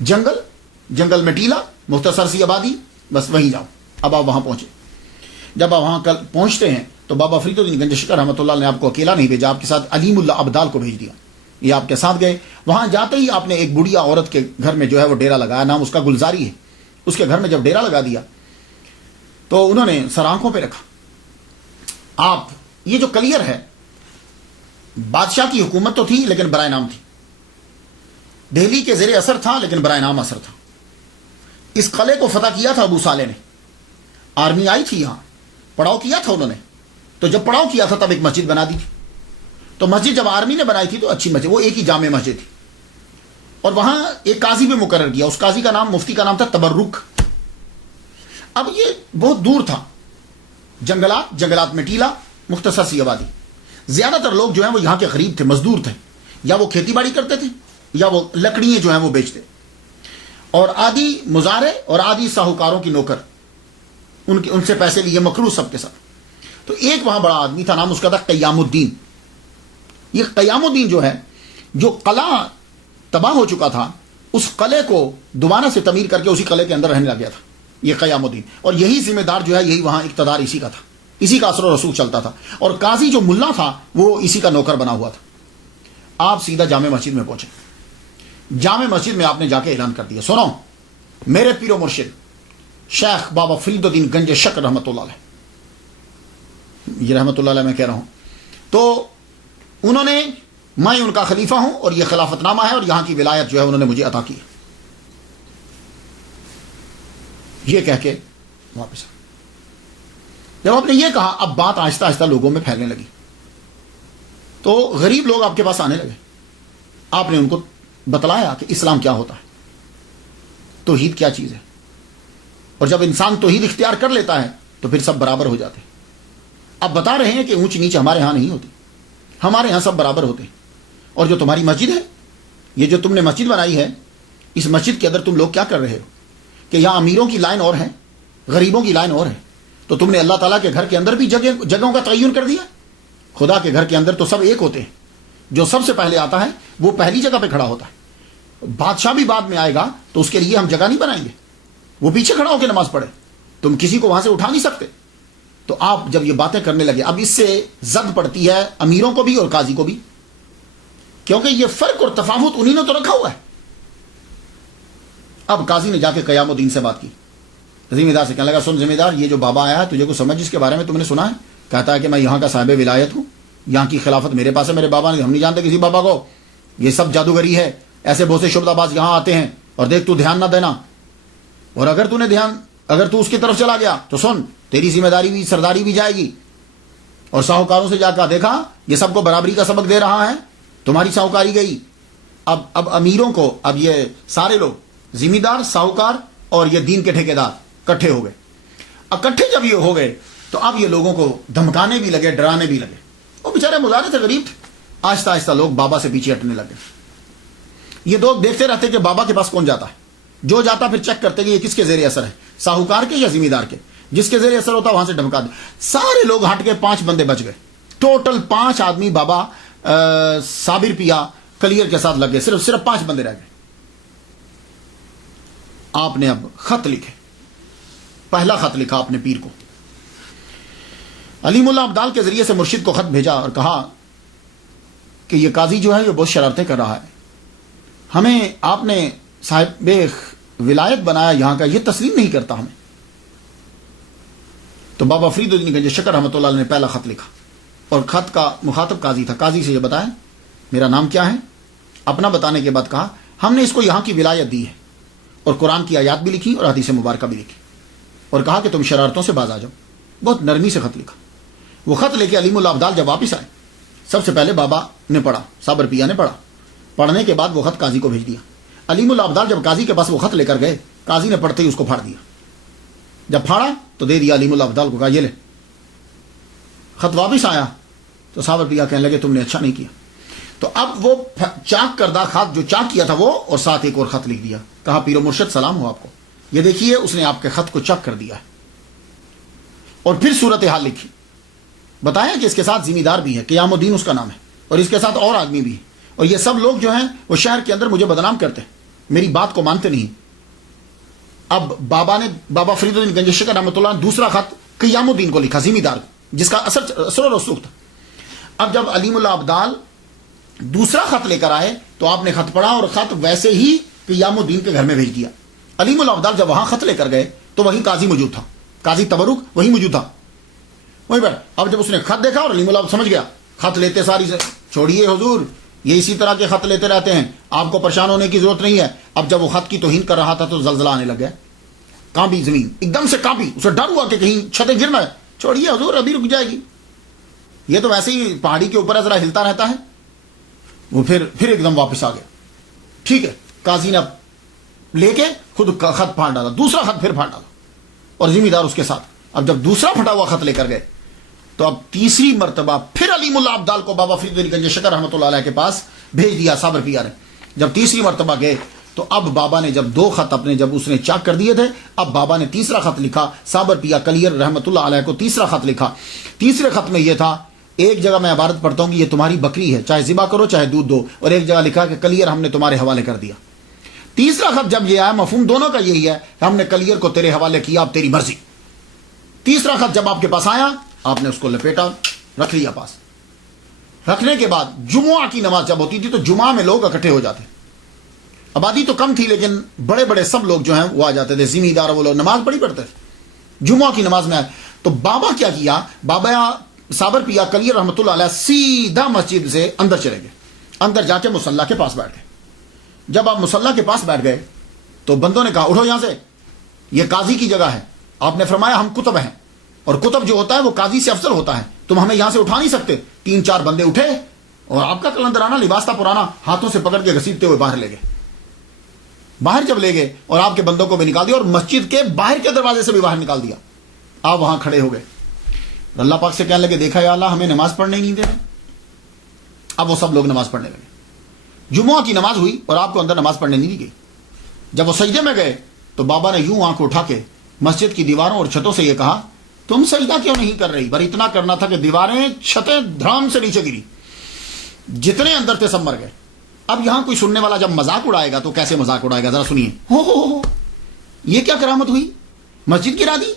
جنگل میں ٹیلا, مختصر سی آبادی, بس وہیں جاؤ. اب آپ وہاں پہنچے. جب آپ وہاں کل پہنچتے ہیں تو بابا فرید الدین گنج شکر رحمۃ اللہ نے آپ کو اکیلا نہیں بھیجا, آپ کے ساتھ علیم اللہ ابدال کو بھیج دیا. یہ آپ کے ساتھ گئے. وہاں جاتے ہی آپ نے ایک بڑھیا عورت کے گھر میں جو ہے وہ ڈیرا لگایا, نام اس کا گلزاری ہے. اس کے گھر میں جب ڈیرا لگا دیا تو انہوں نے سر آنکھوں پہ رکھا. آپ یہ جو کلیئر ہے, بادشاہ کی حکومت تو تھی لیکن برائے نام تھی, دہلی کے زیر اثر تھا لیکن برائے نام اثر تھا. اس قلعے کو فتح کیا تھا ابو صالح نے. آرمی آئی تھی یہاں, پڑاؤ کیا تھا انہوں نے. تو جب پڑاؤ کیا تھا تب ایک مسجد بنا دی تھی. تو مسجد جب آرمی نے بنائی تھی تو اچھی مسجد, وہ ایک ہی جامع مسجد تھی. اور وہاں ایک قاضی بھی مقرر کیا. اس قاضی کا نام, مفتی کا نام تھا تبرک. اب یہ بہت دور تھا, جنگلات میں ٹیلا, مختصر سی آبادی. زیادہ تر لوگ جو ہیں وہ یہاں کے غریب تھے, مزدور تھے, یا وہ کھیتی باڑی کرتے تھے یا وہ لکڑیاں جو ہیں وہ بیچتے, اور آدھی مزارے اور آدھی ساہوکاروں کی نوکر, ان سے پیسے لیے مقروض سب کے ساتھ. تو ایک وہاں بڑا آدمی تھا, نام اس کا تھا قیام الدین. یہ قیام الدین جو ہے, جو قلعہ تباہ ہو چکا تھا, اس قلعے کو دوبارہ سے تعمیر کر کے اسی قلعے کے اندر رہنے لگ گیا تھا. یہ قیام الدین، اور یہی ذمہ دار جو ہے یہی وہاں اقتدار اسی کا تھا، اسی کا اثر و رسوخ چلتا تھا، اور قاضی جو ملا تھا وہ اسی کا نوکر بنا ہوا تھا۔ آپ سیدھا جامع مسجد میں پہنچے، جامع مسجد میں آپ نے جا کے اعلان کر دیا، سنو میرے پیر و مرشد شیخ بابا فرید الدین گنج شکر رحمۃ اللہ علیہ، یہ رحمۃ اللہ علیہ میں کہہ رہا ہوں، تو انہوں نے، میں ان کا خلیفہ ہوں اور یہ خلافت نامہ ہے اور یہاں کی ولایت جو ہے انہوں نے مجھے عطا کی، یہ کہہ کے واپس آ۔ جب آپ نے یہ کہا، اب بات آہستہ آہستہ لوگوں میں پھیلنے لگی، تو غریب لوگ آپ کے پاس آنے لگے، آپ نے ان کو بتلایا کہ اسلام کیا ہوتا ہے، توحید کیا چیز ہے، اور جب انسان توحید اختیار کر لیتا ہے تو پھر سب برابر ہو جاتے ہیں۔ اب بتا رہے ہیں کہ اونچ نیچ ہمارے ہاں نہیں ہوتی، ہمارے ہاں سب برابر ہوتے ہیں، اور جو تمہاری مسجد ہے، یہ جو تم نے مسجد بنائی ہے، اس مسجد کے اندر تم لوگ کیا کر رہے ہو کہ یہاں امیروں کی لائن اور ہے، غریبوں کی لائن اور ہے، تو تم نے اللہ تعالیٰ کے گھر کے اندر بھی جگہوں کا تعین کر دیا۔ خدا کے گھر کے اندر تو سب ایک ہوتے ہیں، جو سب سے پہلے آتا ہے وہ پہلی جگہ پہ کھڑا ہوتا ہے، بادشاہ بھی بعد میں آئے گا تو اس کے لیے ہم جگہ نہیں بنائیں گے، وہ پیچھے کھڑا ہو کے نماز پڑھے، تم کسی کو وہاں سے اٹھا نہیں سکتے۔ تو آپ جب یہ باتیں کرنے لگے، اب اس سے زد پڑتی ہے امیروں کو بھی اور قاضی کو بھی، کیونکہ یہ فرق اور تفاوت انہی نے تو رکھا ہوا ہے۔ اب قاضی نے جا کے قیام الدین سے بات کی، ذمہ دار سے کہنے لگا، سن ذمہ دار، یہ جو بابا آیا ہے تجھے کو سمجھ اس کے بارے میں تم نے سنا ہے؟ کہتا ہے کہ میں یہاں کا صاحب ولایت ہوں، یہاں کی خلافت میرے پاس ہے، میرے بابا نے، ہم نہیں جانتے کسی بابا کو، یہ سب جادوگری ہے، ایسے بہت سے شبدہ باز یہاں آتے ہیں، اور دیکھ تو دھیان نہ دینا، اور اگر تو اس کی طرف چلا گیا تو سن تیری ذمہ داری بھی، سرداری بھی جائے گی۔ اور ساہوکاروں سے جا کر دیکھا، یہ سب کو برابری کا سبق دے رہا ہے، تمہاری ساہوکاری گئی۔ اب امیروں کو، اب یہ سارے لوگ ذمہ دار، ساہوکار اور یہ دین کے ٹھیکیدار اکٹھے ہو گئے۔ اکٹھے جب یہ ہو گئے تو اب یہ لوگوں کو دھمکانے بھی لگے، ڈرانے بھی لگے، وہ بیچارے مظاہرے تھے، غریب تھے، آہستہ آہستہ لوگ بابا سے پیچھے ہٹنے لگے۔ یہ لوگ دیکھتے رہتے کہ بابا کے پاس کون جاتا ہے، جو جاتا پھر چیک کرتے کہ یہ کس کے زیر اثر ہے، ساہوکار کے یا ذمہ دار کے، جس کے زیر اثر ہوتا وہاں سے دھمکا دے۔ سارے لوگ ہٹ کے 5 بندے بچ گئے، ٹوٹل 5 آدمی بابا صابر پیا کلیئر کے ساتھ لگ گئے، صرف 5 بندے رہ گئے۔ آپ نے اب خط لکھے، پہلا خط لکھا اپنے پیر کو، علیم اللہ ابدال کے ذریعے سے مرشد کو خط بھیجا اور کہا کہ یہ قاضی جو ہے یہ بہت شرارتیں کر رہا ہے، ہمیں آپ نے صاحب ولایت بنایا یہاں کا، یہ تسلیم نہیں کرتا ہمیں۔ تو بابا فرید الدین گنج شکر رحمۃ اللہ علیہ نے پہلا خط لکھا، اور خط کا مخاطب قاضی تھا، قاضی سے یہ بتایا میرا نام کیا ہے، اپنا بتانے کے بعد کہا ہم نے اس کو یہاں کی ولایت دی ہے، اور قرآن کی آیات بھی لکھی اور حدیث مبارکہ بھی لکھی، اور کہا کہ تم شرارتوں سے باز آ جاؤ۔ بہت نرمی سے خط لکھا۔ وہ خط لے کے علیم اللہ ابدال جب واپس آئے، سب سے پہلے بابا نے پڑھا، صابر پیا نے پڑھا، پڑھنے کے بعد وہ خط قاضی کو بھیج دیا۔ علیم اللہ ابدال جب قاضی کے پاس وہ خط لے کر گئے، قاضی نے پڑھتے ہی اس کو پھاڑ دیا، جب پھاڑا تو دے دیا علیم اللہ ابدال کو، کہا یہ لے۔ خط واپس آیا تو صابر پیا کہنے لگے تم نے اچھا نہیں کیا۔ تو اب وہ چاک کردہ خط جو چاک کیا تھا وہ، اور ساتھ ایک اور خط لکھ دیا، کہا پیر و مرشد سلام ہو آپ کو، یہ دیکھیے اس نے آپ کے خط کو چاک کر دیا ہے، اور پھر صورتحال لکھی، بتایا کہ اس کے ساتھ ذمہ دار بھی ہے، قیام الدین اس کا نام ہے، اور اس کے ساتھ اور آدمی بھی ہے، اور یہ سب لوگ جو ہیں وہ شہر کے اندر مجھے بدنام کرتے ہیں، میری بات کو مانتے نہیں۔ اب بابا فرید الدین گنج شکر رحمۃ اللہ نے دوسرا خط قیام الدین کو لکھا، ذمہ دار کو، جس کا اثر و رسوخ تھا۔ اب جب علیم اللہ ابدال دوسرا خط لے کر آئے تو آپ نے خط پڑھا، اور خط ویسے ہی قیام الدین کے گھر میں بھیج دیا۔ علیم اللہ ابدال جب وہاں خط لے کر گئے تو وہیں قاضی موجود تھا، قاضی تبرک وہیں موجود تھا، وہیں پر۔ اب جب اس نے خط دیکھا اور علیم اللہ سمجھ گیا، خط لیتے ساری سے چھوڑیے حضور، یہ اسی طرح کے خط لیتے رہتے ہیں، آپ کو پریشان ہونے کی ضرورت نہیں ہے۔ اب جب وہ خط کی توہین کر رہا تھا تو زلزلہ آنے لگ گیا، کانپی زمین، ایک دم سے کانپی، اسے ڈر ہوا کہ کہیں چھتیں گرنا ہے، چھوڑیے حضور ابھی رک جائے گی، یہ تو ویسے ہی پہاڑی کے اوپر ذرا ہلتا رہتا ہے۔ وہ پھر ایک دم واپس آ گیا، ٹھیک ہے۔ قاضی نے اب لے کے خود خط پھاڑ ڈالا، دوسرا خط پھر پھاڑ ڈالا، اور ذمہ دار اس کے ساتھ۔ اب جب دوسرا پھٹا ہوا خط لے کر گئے تو اب تیسری مرتبہ پھر علیم اللہ ابدال کو بابا فرید الدین گنج شکر رحمۃ اللہ علیہ کے پاس بھیج دیا صابر پیا نے۔ جب تیسری مرتبہ گئے تو اب بابا نے جب 2 خط اپنے جب اس نے چاک کر دیے تھے، اب بابا نے تیسرا خط لکھا، صابر پیا کلیئر رحمۃ اللہ علیہ کو تیسرا خط لکھا۔ تیسرے خط میں یہ تھا، ایک جگہ میں عبارت پڑھتا ہوں کہ یہ تمہاری بکری ہے، چاہے ذبح کرو چاہے دودھ دو، اور ایک جگہ لکھا کہ کلیئر ہم نے تمہارے حوالے کر دیا۔ تیسرا خط جب یہ آیا، مفہوم دونوں کا یہی ہے کہ ہم نے کلیئر کو تیرے حوالے کیا، اب تیری مرضی۔ تیسرا خط جب آپ کے پاس آیا، آپ نے اس کو لپیٹا، رکھ لیا پاس۔ رکھنے کے بعد جمعہ کی نماز جب ہوتی تھی تو جمعہ میں لوگ اکٹھے ہو جاتے، آبادی تو کم تھی لیکن بڑے بڑے سب لوگ جو ہیں وہ آ جاتے تھے، ذمہ دار وہ لوگ نماز بڑی پڑھتے تھے۔ جمعہ کی نماز میں آئے تو بابا کیا کیا، بابا صابر پیا کلیئر رحمۃ اللہ علیہ سیدھا مسجد سے اندر چلے گئے، اندر جا کے مصلی کے پاس بیٹھ گئے۔ جب آپ مصلی کے پاس بیٹھ گئے تو بندوں نے کہا اٹھو یہاں سے، یہ قاضی کی جگہ ہے۔ آپ نے فرمایا ہم کتب ہیں، اور کتب جو ہوتا ہے وہ قاضی سے افضل ہوتا ہے، تم ہمیں یہاں سے اٹھا نہیں سکتے۔ 3-4 بندے اٹھے اور آپ کا کلندرانہ لباس تھا پرانا، ہاتھوں سے پکڑ کے گھسیٹتے ہوئے باہر لے گئے۔ باہر جب لے گئے اور آپ کے بندوں کو بھی نکال دیا اور مسجد کے باہر کے دروازے سے بھی باہر نکال دیا، آپ وہاں کھڑے ہو گئے، اللہ پاک سے کہنے لگے دیکھا یا اللہ ہمیں نماز پڑھنے ہی نہیں دے رہے۔ اب وہ سب لوگ نماز پڑھنے لگے، جمعہ کی نماز ہوئی اور آپ کو اندر نماز پڑھنے نہیں دی گئی۔ جب وہ سجدے میں گئے تو بابا نے یوں آنکھ اٹھا کے مسجد کی دیواروں اور چھتوں سے یہ کہا تم سجدہ کیوں نہیں کر رہی؟ پر اتنا کرنا تھا کہ دیواریں چھتیں دھڑام سے نیچے گری، جتنے اندر تھے سب مر گئے۔ اب یہاں کوئی سننے والا جب مذاق اڑائے گا تو کیسے مذاق اڑائے گا، ذرا سنیے۔ ہو یہ کیا کرامت ہوئی؟ مسجد گرا دی؟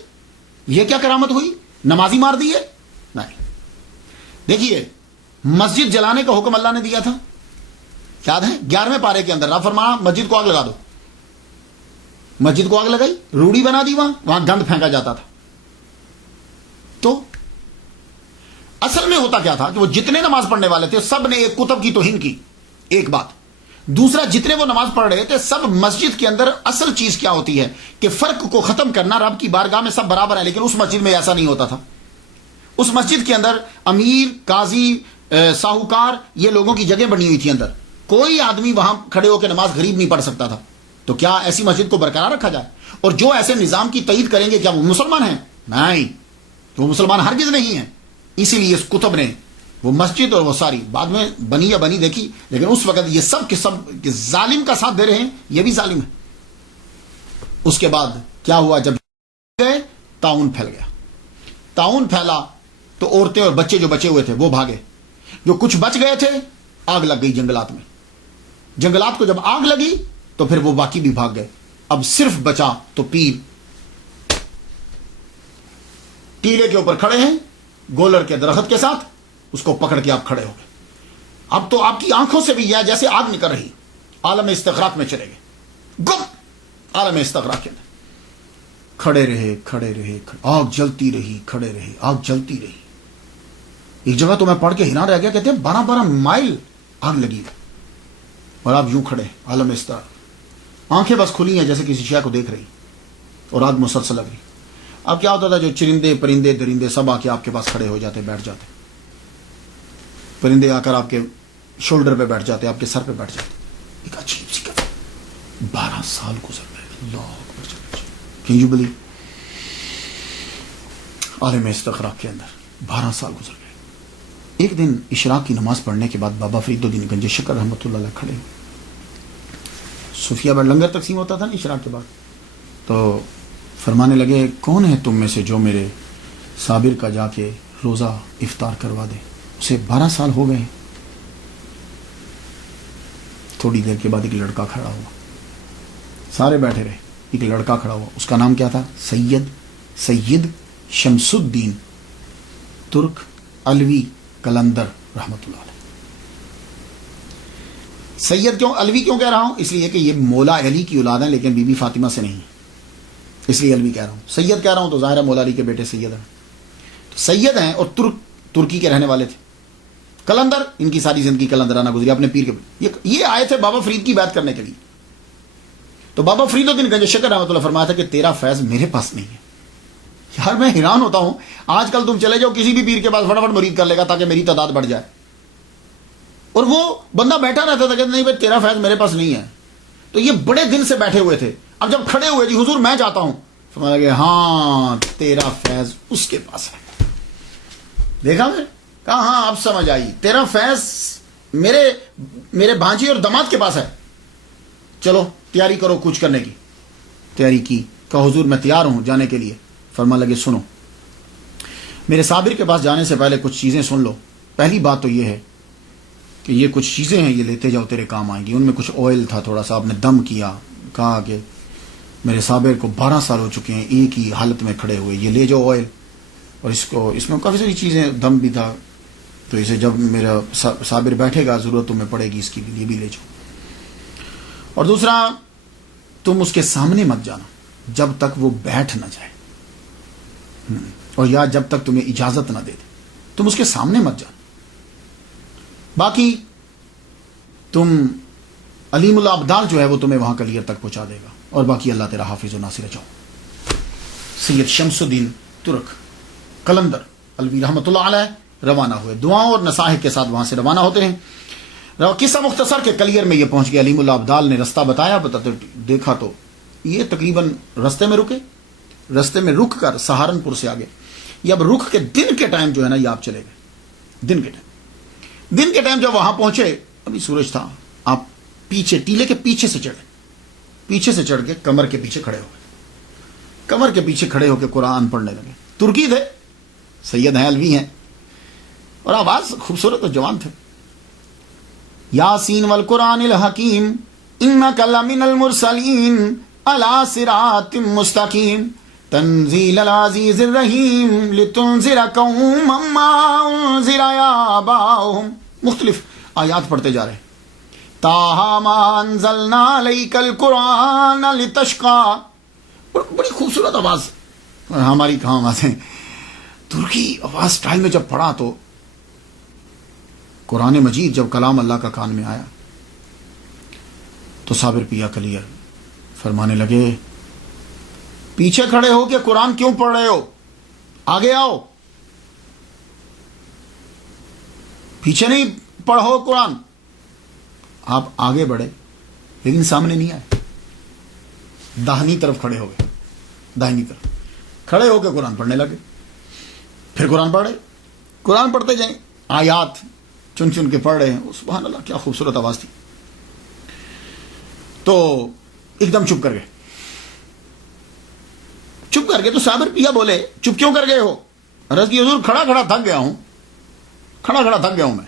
یہ کیا کرامت ہوئی؟ نمازی مار دیے؟ نہیں، دیکھیے مسجد جلانے کا حکم اللہ نے دیا تھا، یاد ہے 11ویں پارے کے اندر، رب فرمایا مسجد کو آگ لگا دو۔ مسجد کو آگ لگائی، روڑی بنا دی، وہاں گند پھینکا جاتا تھا۔ تو اصل میں ہوتا کیا تھا کہ وہ جتنے نماز پڑھنے والے تھے سب نے ایک کتب کی توہین کی، ایک بات۔ دوسرا، جتنے وہ نماز پڑھ رہے تھے سب مسجد کے اندر اصل چیز کیا ہوتی ہے کہ فرق کو ختم کرنا، رب کی بارگاہ میں سب برابر ہیں، لیکن اس مسجد میں ایسا نہیں ہوتا تھا۔ اس مسجد کے اندر امیر، قاضی، ساہوکار، یہ لوگوں کی جگہ بنی ہوئی تھی اندر، کوئی آدمی وہاں کھڑے ہو کے نماز غریب نہیں پڑھ سکتا تھا۔ تو کیا ایسی مسجد کو برقرار رکھا جائے؟ اور جو ایسے نظام کی تائید کریں گے کیا وہ مسلمان ہیں؟ نہیں، وہ مسلمان ہرگز نہیں ہیں۔ اسی لیے اس کتب نے وہ مسجد اور وہ ساری بعد میں بنی یا بنی دیکھی، لیکن اس وقت یہ سب کے سب ظالم کا ساتھ دے رہے ہیں، یہ بھی ظالم ہے۔ اس کے بعد کیا ہوا، جب گئے طاعون پھیل گیا۔ طاعون پھیلا تو عورتیں اور بچے جو بچے ہوئے تھے وہ بھاگے، جو کچھ بچ گئے تھے آگ لگ گئی جنگلات میں۔ جنگلات کو جب آگ لگی تو پھر وہ باقی بھی بھاگ گئے۔ اب صرف بچا تو پیر ٹیلے کے اوپر کھڑے ہیں گولر کے درخت کے ساتھ، اس کو پکڑ کے آپ کھڑے ہو گئے۔ اب تو آپ کی آنکھوں سے بھی یہ جیسے آگ نکل رہی، عالم استغراق میں چلے گئے، گم عالم استغراق کے اندر کھڑے رہے، آگ جلتی رہی، کھڑے رہے، آگ جلتی رہی۔ ایک جگہ تو میں پڑھ کے حیران رہ گیا، کہتے ہیں 12 مائل آگ لگی اور آپ یوں کھڑے، عالم استغراق، آنکھیں بس کھلی ہیں جیسے کسی شے کو دیکھ رہی، اور آگ مسلسل لگ رہی۔ اب کیا ہوتا تھا، جو چرندے پرندے درندے سب آ کے آپ کے پاس کھڑے ہو جاتے، بیٹھ جاتے، پرندے آ کر آپ کے شولڈر پہ بیٹھ جاتے، آپ کے سر پہ بیٹھ جاتے۔ ایک عجیب سی کتاب، 12 سال گزر گئے، اللہ اکبر، کین یو بلیو؟ عالم استغراق کے اندر 12 سال گزر گئے۔ ایک دن اشراق کی نماز پڑھنے کے بعد بابا فرید الدین گنج شکر رحمۃ اللہ علیہ کھڑے ہوئے، صوفیہ بڑھ لنگر تقسیم ہوتا تھا نا اشراق کے بعد، تو فرمانے لگے کون ہے تم میں سے جو میرے صابر کا جا کے روزہ افطار کروا دے، اسے 12 سال ہو گئے۔ تھوڑی دیر کے بعد ایک لڑکا کھڑا ہوا، سارے بیٹھے رہے، ایک لڑکا کھڑا ہوا، اس کا نام کیا تھا؟ سید شمس الدین ترک علوی کلندر رحمۃ اللہ علیہ۔ سید کیوں علوی کیوں کہہ رہا ہوں؟ اس لیے کہ یہ مولا علی کی اولاد ہیں لیکن بی بی فاطمہ سے نہیں، اس لیے علوی کہہ رہا ہوں۔ سید کہہ رہا ہوں تو ظاہر ہے مولا علی کے بیٹے سید ہیں، سید ہیں، اور ترکی کے رہنے والے تھے۔ کلندر، ان کی ساری زندگی کلندرانہ گزری اپنے پیر کے۔ یہ آئے تھے بابا فرید کی بیعت کرنے کے لیے، تو بابا فرید الدین گنج شکر رحمۃ اللہ فرمایا تھا کہ تیرا فیض میرے پاس نہیں ہے۔ یار میں حیران ہوتا ہوں، آج کل تم چلے جاؤ کسی بھی پیر کے پاس، فٹافٹ مرید کر لے گا تاکہ میری تعداد بڑھ جائے، اور وہ بندہ بیٹھا رہتا تھا کہ نہیں بھائی تیرا فیض میرے پاس نہیں ہے۔ تو یہ بڑے دن سے بیٹھے ہوئے تھے، اب جب کھڑے ہوئے جی حضور میں چاہتا ہوں، فرمایا کہ ہاں تیرا فیض اس کے پاس ہے۔ دیکھا میں کہا ہاں اب سمجھ آئی، تیرا فیض میرے بھانجی اور داماد کے پاس ہے، چلو تیاری کرو کچھ کرنے کی۔ تیاری کی، کہا حضور میں تیار ہوں جانے کے لیے۔ فرما لگے سنو، میرے صابر کے پاس جانے سے پہلے کچھ چیزیں سن لو۔ پہلی بات تو یہ ہے کہ یہ کچھ چیزیں ہیں، یہ لیتے جاؤ تیرے کام آئیں گی۔ ان میں کچھ آئل تھا، تھوڑا سا آپ نے دم کیا، کہا کہ میرے صابر کو 12 سال ہو چکے ہیں ایک ہی حالت میں کھڑے ہوئے، یہ لے جاؤ آئل، اور اس میں کافی ساری چیزیں، دم بھی تھا، تو اسے جب میرا صابر بیٹھے گا ضرورت تمہیں پڑے گی اس کی، یہ بھی لے جاؤ۔ اور دوسرا، تم اس کے سامنے مت جانا جب تک وہ بیٹھ نہ جائے، اور یا جب تک تمہیں اجازت نہ دے دے، تم اس کے سامنے مت جانا۔ باقی تم علیم الابدال جو ہے وہ تمہیں وہاں کلیئر تک پہنچا دے گا، اور باقی اللہ تیرا حافظ و ناصر۔ جاؤ۔ سید شمس الدین ترک قلندر الوی رحمۃ اللہ علیہ روانہ ہوئے، دعاؤں اور نصائح کے ساتھ وہاں سے روانہ ہوتے ہیں۔ قصہ مختصر کے کلیئر میں یہ پہنچ گیا، علیم الابدال نے رستہ بتایا، دیکھا تو یہ تقریباً رستے میں رکے، رستے میں رک کر سہارنپور سے آگے، یہ اب رک کے دن کے ٹائم جو ہے نا یہ آپ چلے گئے، دن کے ٹائم جب وہاں پہنچے ابھی سورج تھا، آپ پیچھے ٹیلے کے پیچھے سے چڑھے، پیچھے سے چڑھ کے کمر کے پیچھے کھڑے ہو گئے، کمر کے پیچھے کھڑے ہو کے قرآن پڑھنے لگے۔ ترکی تھے، سید ہیں، الوی ہیں، اور آواز خوبصورت اور جوان تھے۔ یاسین والقرآن الحکیم انک لمن المرسلین علی صراط مستقیم تنزیل العزیز الرحیم لتنذر قوما ما انذر آباؤہم۔ مختلف آیات پڑھتے جا رہے، تاہا ما انزلنا علیک القرآن لتشقی۔ بڑی خوبصورت آواز، ہماری کہاں آواز ہیں، ترکی آواز سٹائل میں جب پڑھا تو قرآن مجید جب کلام اللہ کا کان میں آیا تو صابر پیا کلیئر فرمانے لگے، پیچھے کھڑے ہو کے قرآن کیوں پڑھ رہے ہو، آگے آؤ، پیچھے نہیں پڑھو قرآن۔ آپ آگے بڑھے لیکن سامنے نہیں آئے، داہنی طرف کھڑے ہو گئے، داہنی طرف کھڑے ہو کے قرآن پڑھنے لگے۔ پھر قرآن پڑھ رہے، قرآن پڑھتے جائیں، آیات چن چن کے پڑھ رہے ہیں، سبحان اللہ کیا خوبصورت آواز تھی۔ تو ایک دم چپ کر گئے، چپ کر گئے تو صابر پیا بولے، چپ کیوں کر گئے ہو؟ عرض کی حضور کھڑا کھڑا تھک گیا ہوں، کھڑا کھڑا تھک گیا ہوں، میں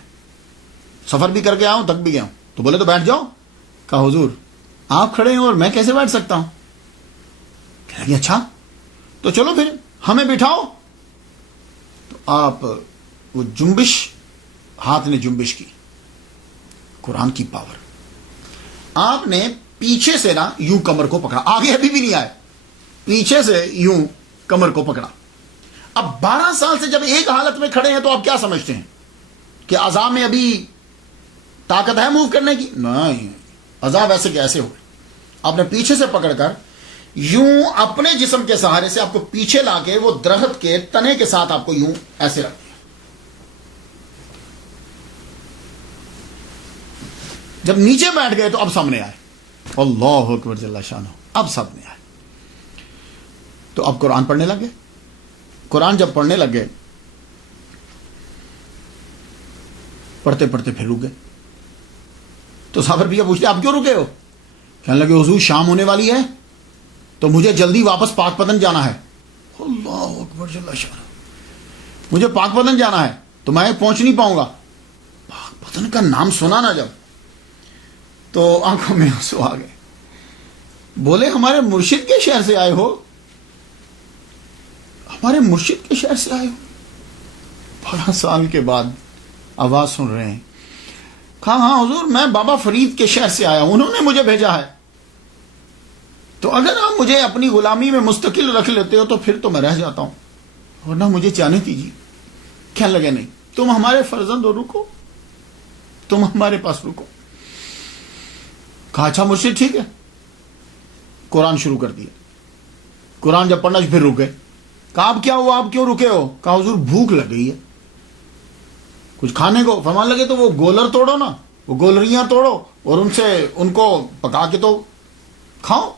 سفر بھی کر کے آیا ہوں، تھک بھی گیا ہوں۔ تو بولے تو بیٹھ جاؤ۔ کہا حضور آپ کھڑے ہیں اور میں کیسے بیٹھ سکتا ہوں؟ کہنے لگے اچھا تو چلو پھر ہمیں بٹھاؤ۔ تو آپ وہ جنبش، ہاتھ نے جنبش کی، قرآن کی پاور، آپ نے پیچھے سے نا یوں کمر کو پکڑا، آگے ابھی بھی نہیں آئے، پیچھے سے یوں کمر کو پکڑا۔ اب 12 سال سے جب ایک حالت میں کھڑے ہیں تو آپ کیا سمجھتے ہیں کہ عذاب میں ابھی طاقت ہے موو کرنے کی؟ نہیں، عذاب ایسے کہ ایسے ہو گئے۔ آپ نے پیچھے سے پکڑ کر یوں اپنے جسم کے سہارے سے آپ کو پیچھے لا کے وہ درخت کے تنے کے ساتھ آپ کو یوں ایسے رکھ دیا۔ جب نیچے بیٹھ گئے تو اب سامنے آئے، اللہ اکبر جل شانہ، اب سامنے آئے تو اب قرآن پڑھنے لگے۔ قرآن جب پڑھنے لگے، پڑھتے پڑھتے پھر رک گئے۔ تو صابر بھیا پوچھتے آپ کیوں رکے ہو؟ کہنے لگے حضور شام ہونے والی ہے تو مجھے جلدی واپس پاک پتن جانا ہے۔ اللہ اکبر جل شانہ، مجھے پاک پتن جانا ہے تو میں پہنچ نہیں پاؤں گا۔ پاک پتن کا نام سنا نا جب تو آنکھوں میں آنسو آ گئے۔ بولے ہمارے مرشد کے شہر سے آئے ہو؟ ہمارے مرشد کے شہر سے آئے ہو؟ 12 سال کے بعد آواز سن رہے ہیں۔ کہا ہاں حضور میں بابا فرید کے شہر سے آیا ہوں، انہوں نے مجھے بھیجا ہے، تو اگر آپ مجھے اپنی غلامی میں مستقل رکھ لیتے ہو تو پھر تو میں رہ جاتا ہوں، ورنہ مجھے جانے دیجیے۔ کہنے لگے نہیں، تم ہمارے فرزند ہو، رکو، تم ہمارے پاس رکو۔ کہا اچھا مرشد ٹھیک ہے۔ قرآن شروع کر دیا، قرآن جب پڑھنا پھر رک گئے۔ کہا اب کیا ہوا، آپ کیوں رکے ہو؟ کہا حضور بھوک لگ گئی ہے کچھ کھانے کو۔ فرمان لگے تو وہ گولر توڑو نا، وہ گولریاں توڑو اور ان کو پکا کے تو کھاؤ۔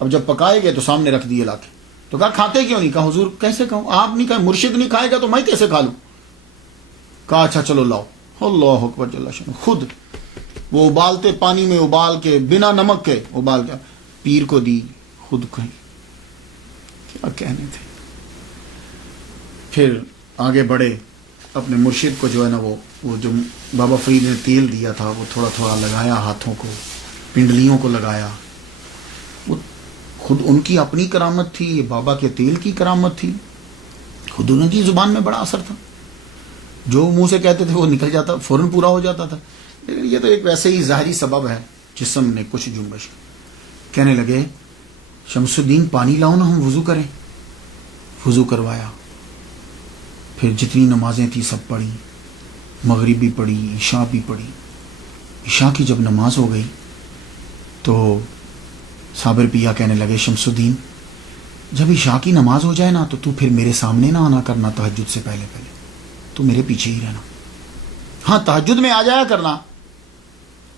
اب جب پکائے گئے تو سامنے رکھ دیے لا کے۔ تو کہا کھاتے کیوں نہیں؟ کہا حضور کیسے کھاؤں، آپ نہیں کھائے، مرشد نہیں کھائے گا تو میں کیسے کھا لوں؟ کہا اچھا چلو لاؤ۔ اللہ اکبر جل شانہ، خود وہ ابالتے پانی میں ابال کے بنا نمک کے ابال کے پیر کو دی، خود کہیں کیا کہنے تھے۔ پھر آگے بڑھے، اپنے مرشد کو جو ہے نا وہ جو بابا فرید نے تیل دیا تھا وہ تھوڑا تھوڑا لگایا، ہاتھوں کو، پنڈلیوں کو لگایا، خود ان کی اپنی کرامت تھی، یہ بابا کے تیل کی کرامت تھی، خود ان کی زبان میں بڑا اثر تھا، جو منہ سے کہتے تھے وہ نکل جاتا، فوراً پورا ہو جاتا تھا. لیکن یہ تو ایک ویسے ہی ظاہری سبب ہے، جسم نے کچھ جنبش. کہنے لگے شمس الدین پانی لاؤ نا، ہم وضو کریں. وضو کروایا، پھر جتنی نمازیں تھیں سب پڑھی، مغرب بھی پڑھی، عشاء بھی پڑھی. عشاء کی جب نماز ہو گئی تو صابر پیا کہنے لگے شمس الدین جب عشاء کی نماز ہو جائے نا تو پھر میرے سامنے نہ آنا کرنا، تہجد سے پہلے تو میرے پیچھے ہی رہنا. ہاں تہجد میں آ جایا کرنا،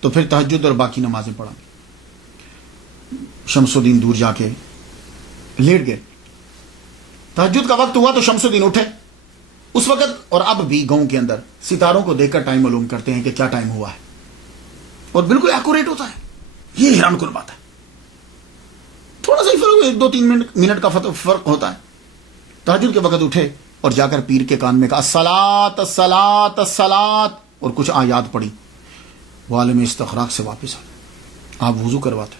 تو پھر تہجد اور باقی نمازیں پڑھا. شمس الدین دور جا کے لیٹ گئے. تہجد کا وقت ہوا تو شمس الدین اٹھے. اس وقت اور اب بھی گاؤں کے اندر ستاروں کو دیکھ کر ٹائم معلوم کرتے ہیں کہ کیا ٹائم ہوا ہے، اور بالکل ایکوریٹ ہوتا ہے. یہ حیران کن بات ہے. تھوڑا سا ہی فرق، 1-2-3 منٹ کا فرق ہوتا ہے. تہجد کے وقت اٹھے اور جا کر پیر کے کان میں کہا الصلاۃ الصلاۃ الصلاۃ، اور کچھ آیات پڑھی. وہ عالم استخراج سے واپس آ گئے. آپ وضو کرواتے.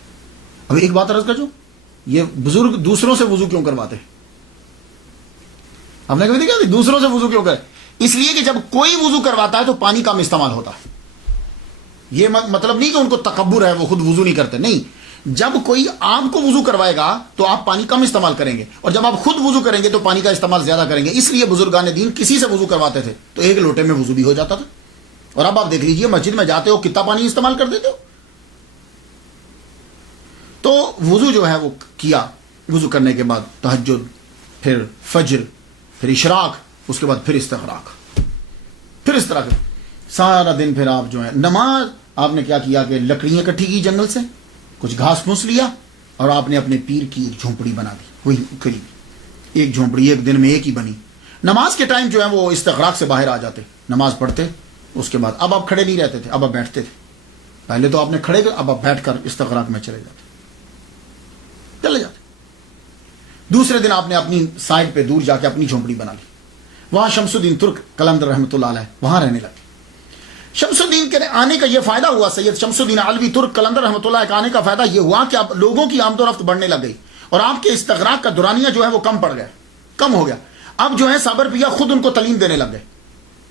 اب ایک بات عرض کر جو، یہ بزرگ دوسروں سے وضو کیوں کرواتے ہیں؟ ہم نے کبھی دیکھا دوسروں سے وضو کیوں کرے؟ اس لیے کہ جب کوئی وضو کرواتا ہے تو پانی کم استعمال ہوتا ہے. یہ مطلب نہیں کہ ان کو تکبر ہے، وہ خود وضو نہیں کرتے، نہیں. جب کوئی آپ کو وضو کروائے گا تو آپ پانی کم استعمال کریں گے، اور جب آپ خود وضو کریں گے تو پانی کا استعمال زیادہ کریں گے. اس لیے بزرگان دین کسی سے وضو کرواتے تھے تو ایک لوٹے میں وضو بھی ہو جاتا تھا. اور اب آپ دیکھ لیجئے مسجد میں جاتے ہو کتنا پانی استعمال کر دیتے ہو. تو وضو جو ہے وہ کیا. وضو کرنے کے بعد تہجد، پھر فجر، پھر اشراق، اس کے بعد پھر استغراق. پھر اس طرح سارا دن پھر آپ جو ہے نماز. آپ نے کیا کیا کہ لکڑیاں اکٹھی کی جنگل سے، کچھ گھاس پھوس لیا، اور آپ نے اپنے پیر کی ایک جھونپڑی بنا دی. وہی قریب ایک جھونپڑی ایک دن میں ایک ہی بنی. نماز کے ٹائم جو ہے وہ استغراق سے باہر آ جاتے، نماز پڑھتے. اس کے بعد اب آپ کھڑے نہیں رہتے تھے، اب آپ بیٹھتے تھے. پہلے تو آپ نے کھڑے گئے، اب آپ بیٹھ کر استغراق میں چلے جاتے. دوسرے دن آپ نے اپنی سائڈ پہ دور جا کے اپنی جھونپڑی بنا لی. وہاں شمس الدین ترک قلندر رحمۃ اللہ علیہ وہاں رہنے لگے. شمس الدین کے آنے کا یہ فائدہ ہوا، سید شمس الدین علوی ترک قلندر رحمۃ اللہ کے آنے کا فائدہ یہ ہوا کہ اب لوگوں کی آمد و رفت بڑھنے لگ گئی، اور آپ کے استغراق کا دورانیہ جو ہے وہ کم ہو گیا. اب جو ہے صابر پیا خود ان کو تعلیم دینے لگ گئے،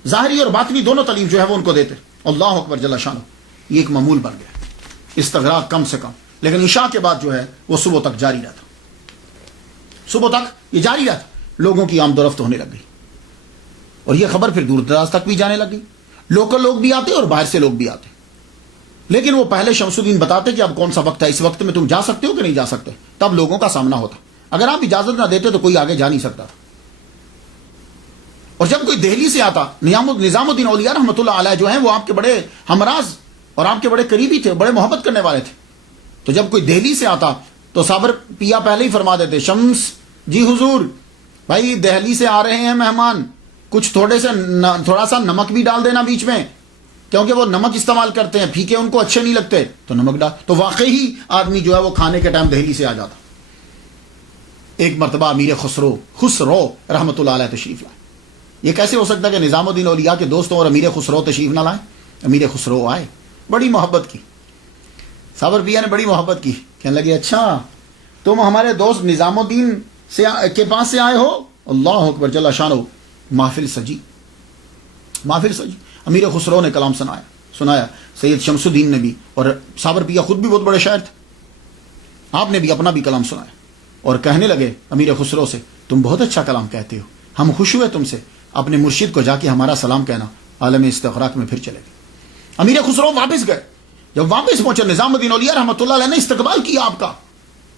ظاہری اور باطنی دونوں تعلیم جو ہے وہ ان کو دیتے. اللہ اکبر جل شانہ. یہ ایک معمول بن گیا، استغراق کم سے کم. لیکن عشاء کے بعد جو ہے وہ صبح تک جاری رہتا. صبح تک یہ جاری رہتا، لوگوں کی آمد و رفت ہونے لگ گئی، اور یہ خبر پھر دور دراز تک بھی جانے لگ گئی. لوکل لوگ بھی آتے اور باہر سے لوگ بھی آتے. لیکن وہ پہلے شمس الدین بتاتے کہ اب کون سا وقت ہے، اس وقت میں تم جا سکتے ہو کہ نہیں جا سکتے. تب لوگوں کا سامنا ہوتا. اگر آپ اجازت نہ دیتے تو کوئی آگے جا نہیں سکتا تھا. اور جب کوئی دہلی سے آتا، نظام الدین اولیاء رحمۃ اللہ علیہ جو ہیں وہ آپ کے بڑے ہمراز اور آپ کے بڑے قریبی تھے، بڑے محبت کرنے والے تھے. تو جب کوئی دہلی سے آتا تو صابر پیا پہلے ہی فرما دیتے شمس جی حضور بھائی دہلی سے آ رہے ہیں مہمان، کچھ تھوڑا سا نمک بھی ڈال دینا بیچ میں، کیونکہ وہ نمک استعمال کرتے ہیں، پھیکے ان کو اچھے نہیں لگتے، تو نمک ڈال. تو واقعی آدمی جو ہے وہ کھانے کے ٹائم دہلی سے آ جاتا. ایک مرتبہ امیر خسرو رحمۃ اللہ علیہ تشریف لائے. یہ کیسے ہو سکتا ہے کہ نظام الدین اولیاء کے دوستوں اور امیر خسرو تشریف نہ لائیں؟ امیر خسرو آئے، بڑی محبت کی. صابر پیا نے بڑی محبت کی. کہنے لگے اچھا تم ہمارے دوست نظام الدین کے پاس سے آئے ہو؟ اللہ اکبر جل شانہ. محفل سجی. امیر خسرو نے کلام سنایا. سید شمس الدین نے بھی، اور صابر پیا خود بھی بہت بڑے شاعر تھے، آپ نے بھی اپنا بھی کلام سنایا. اور کہنے لگے امیر خسرو سے تم بہت اچھا کلام کہتے ہو، ہم خوش ہوئے تم سے، اپنے مرشد کو جا کے ہمارا سلام کہنا. عالم استغراق میں پھر چلے گئے. امیر خسرو واپس گئے. جب واپس پہنچے نظام الدین اولیاء رحمۃ اللہ علیہ نے استقبال کیا آپ کا.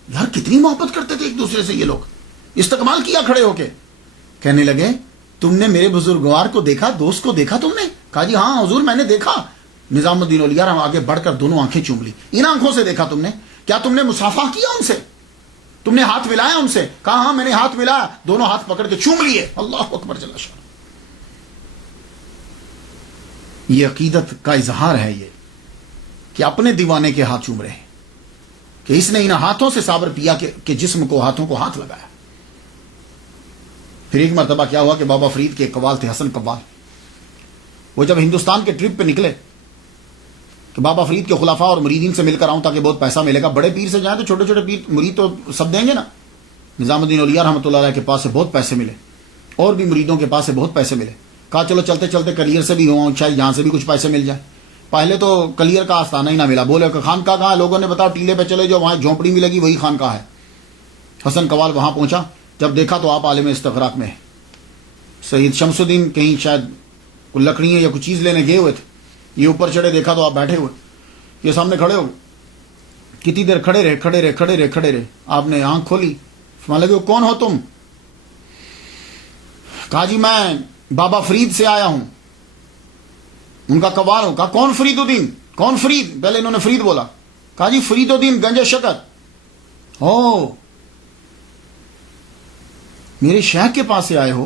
یار کتنی محبت کرتے تھے ایک دوسرے سے یہ لوگ. استقبال کیا کھڑے ہو کے. کہنے لگے تم نے میرے بزرگوار کو دیکھا، دوست کو دیکھا تم نے؟ کہا جی ہاں حضور میں نے دیکھا. نظام الدین اولیاء آگے بڑھ کر دونوں آنکھیں چوم لی. ان آنکھوں سے دیکھا تم نے؟ کیا تم نے مصافحہ کیا ان سے؟ تم نے ہاتھ ملایا ان سے؟ کہا ہاں میں نے ہاتھ ملایا. دونوں ہاتھ پکڑ کے چوم لیے. اللہ اکبر جل شانہ. یہ عقیدت کا اظہار ہے یہ کہ اپنے دیوانے کے ہاتھ چوم رہے ہیں، کہ اس نے ان ہاتھوں سے صابر پیا کے جسم کو، ہاتھوں کو ہاتھ لگایا. پھر ایک مرتبہ کیا ہوا کہ بابا فرید کے قوال تھے، حسن قوال. وہ جب ہندوستان کے ٹرپ پہ نکلے کہ بابا فرید کے خلفاء اور مریدین سے مل کر آؤں تاکہ بہت پیسہ ملے گا. بڑے پیر سے جائیں تو چھوٹے چھوٹے پیر مرید تو سب دیں گے نا. نظام الدین اولیاء رحمۃ اللہ علیہ کے پاس سے بہت پیسے ملے, اور بھی مریدوں کے پاس سے بہت پیسے ملے. کہا چلو چلتے چلتے کلیئر سے بھی ہوں, شاید یہاں سے بھی کچھ پیسے مل جائے. پہلے تو کلیئر کا آستانہ ہی نہ ملا. بولے کہ خانقاہ کہاں؟ لوگوں نے بتاؤ ٹیلے پہ چلے جو وہاں جھونپڑی ملے گی وہی خانقاہ ہے. حسن قوال وہاں پہنچا, جب دیکھا تو آپ عالم استغراق میں ہے. سید شمس الدین کہیں شاید کوئی لکڑیاں یا کچھ چیز لینے گئے ہوئے تھے, یہ اوپر چڑھے, دیکھا تو آپ بیٹھے ہوئے, یہ سامنے کھڑے ہو. کتنی دیر کھڑے رہے. آپ نے آنکھ کھولی, فرمانے لگے کون ہو تم؟ کہا جی میں بابا فرید سے آیا ہوں. ان کا قوال ہوں. کہا کون فرید الدین؟ کون فرید؟ پہلے انہوں نے فرید بولا. کہا جی فرید الدین گنج شکر. او میرے شیخ کے پاس سے آئے ہو؟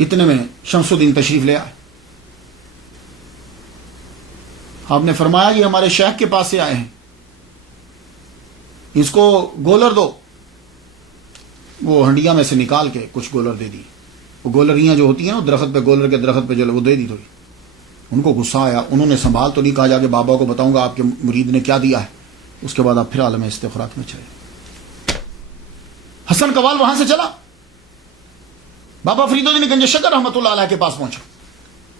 اتنے میں شمس الدین تشریف لے آئے. آپ نے فرمایا یہ ہمارے شیخ کے پاس سے آئے ہیں, اس کو گولر دو. وہ ہنڈیا میں سے نکال کے کچھ گولر دے دی. وہ گولریاں جو ہوتی ہیں نا درخت پہ, گولر کے درخت پہ جو وہ دے دی تھوڑی. ان کو غصہ آیا, انہوں نے سنبھال تو نہیں, کہا جا کے بابا کو بتاؤں گا آپ کے مرید نے کیا دیا ہے. اس کے بعد آپ پھر عالم استغراق میں چلے. حسن قوال وہاں سے چلا, بابا فرید الدین گنج شکر رحمۃ اللہ علیہ کے پاس پہنچا.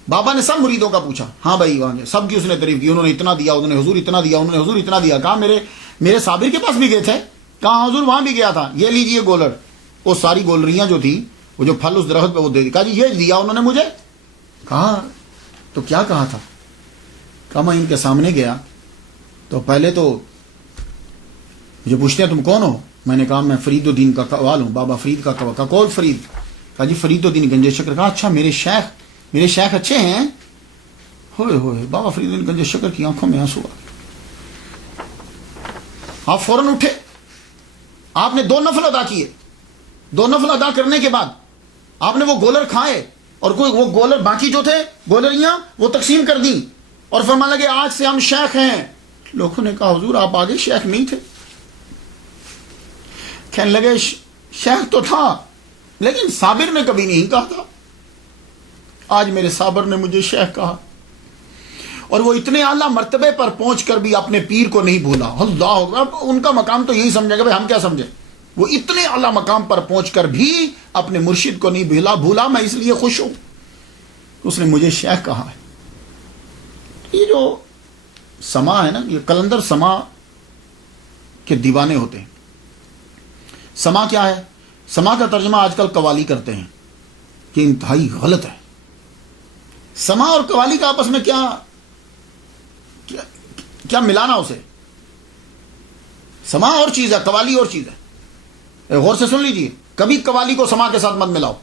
بابا نے سب مریدوں کا پوچھا, ہاں بھائی وہاں سب کی اس نے تعریف کی. انہوں نے اتنا دیا, انہوں نے حضور اتنا دیا, انہوں نے حضور اتنا دیا. کہا میرے صابر کے پاس بھی گئے تھے. کہا حضور وہاں بھی گیا تھا. یہ لیجئے گولر. وہ ساری گولریاں جو تھی وہ جو پھل اس درخت پہ وہ دے دی. کہا جی یہ دیا انہوں نے مجھے. کہا تو کیا کہا تھا؟ کہا میں ان کے سامنے گیا تو پہلے تو مجھے پوچھتے ہیں تم کون ہو. میں نے کہا میں فرید الدین کا قوال ہوں, بابا فرید کا قوال. کہا کون فرید؟ کہا جی فرید الدین گنج شکر. کہا اچھا میرے شیخ اچھے ہیں. ہوئے ہوئے بابا فرید الدین گنج شکر کی آنکھوں میں آنسو آ گئے. آپ فوراً اٹھے, آپ نے 2 نفل ادا کیے. 2 نفل ادا کرنے کے بعد آپ نے وہ گولر کھائے, اور کوئی وہ گولر باقی جو تھے گولریاں وہ تقسیم کر دیں, اور فرمانے لگے آج سے ہم شیخ ہیں. لوگوں نے کہا حضور آپ آگے شیخ نہیں تھے. کہنے لگے شیخ تو تھا لیکن صابر نے کبھی نہیں کہا تھا. آج میرے صابر نے مجھے شیخ کہا, اور وہ اتنے اعلیٰ مرتبے پر پہنچ کر بھی اپنے پیر کو نہیں بھولا. اللہ اکبر. ان کا مقام تو یہی سمجھے گا, بھائی ہم کیا سمجھے. وہ اتنے اعلیٰ مقام پر پہنچ کر بھی اپنے مرشد کو نہیں بھولا. میں اس لیے خوش ہوں اس نے مجھے شیخ کہا ہے. یہ جو سما ہے نا, یہ قلندر سما کے دیوانے ہوتے ہیں. سما کیا ہے؟ سما کا ترجمہ آج کل قوالی کرتے ہیں, یہ انتہائی غلط ہے. سما اور قوالی کا آپس میں کیا ملانا اسے. سما اور چیز ہے, قوالی اور چیز ہے. غور سے سن لیجئے, کبھی قوالی کو سما کے ساتھ مت ملاؤ.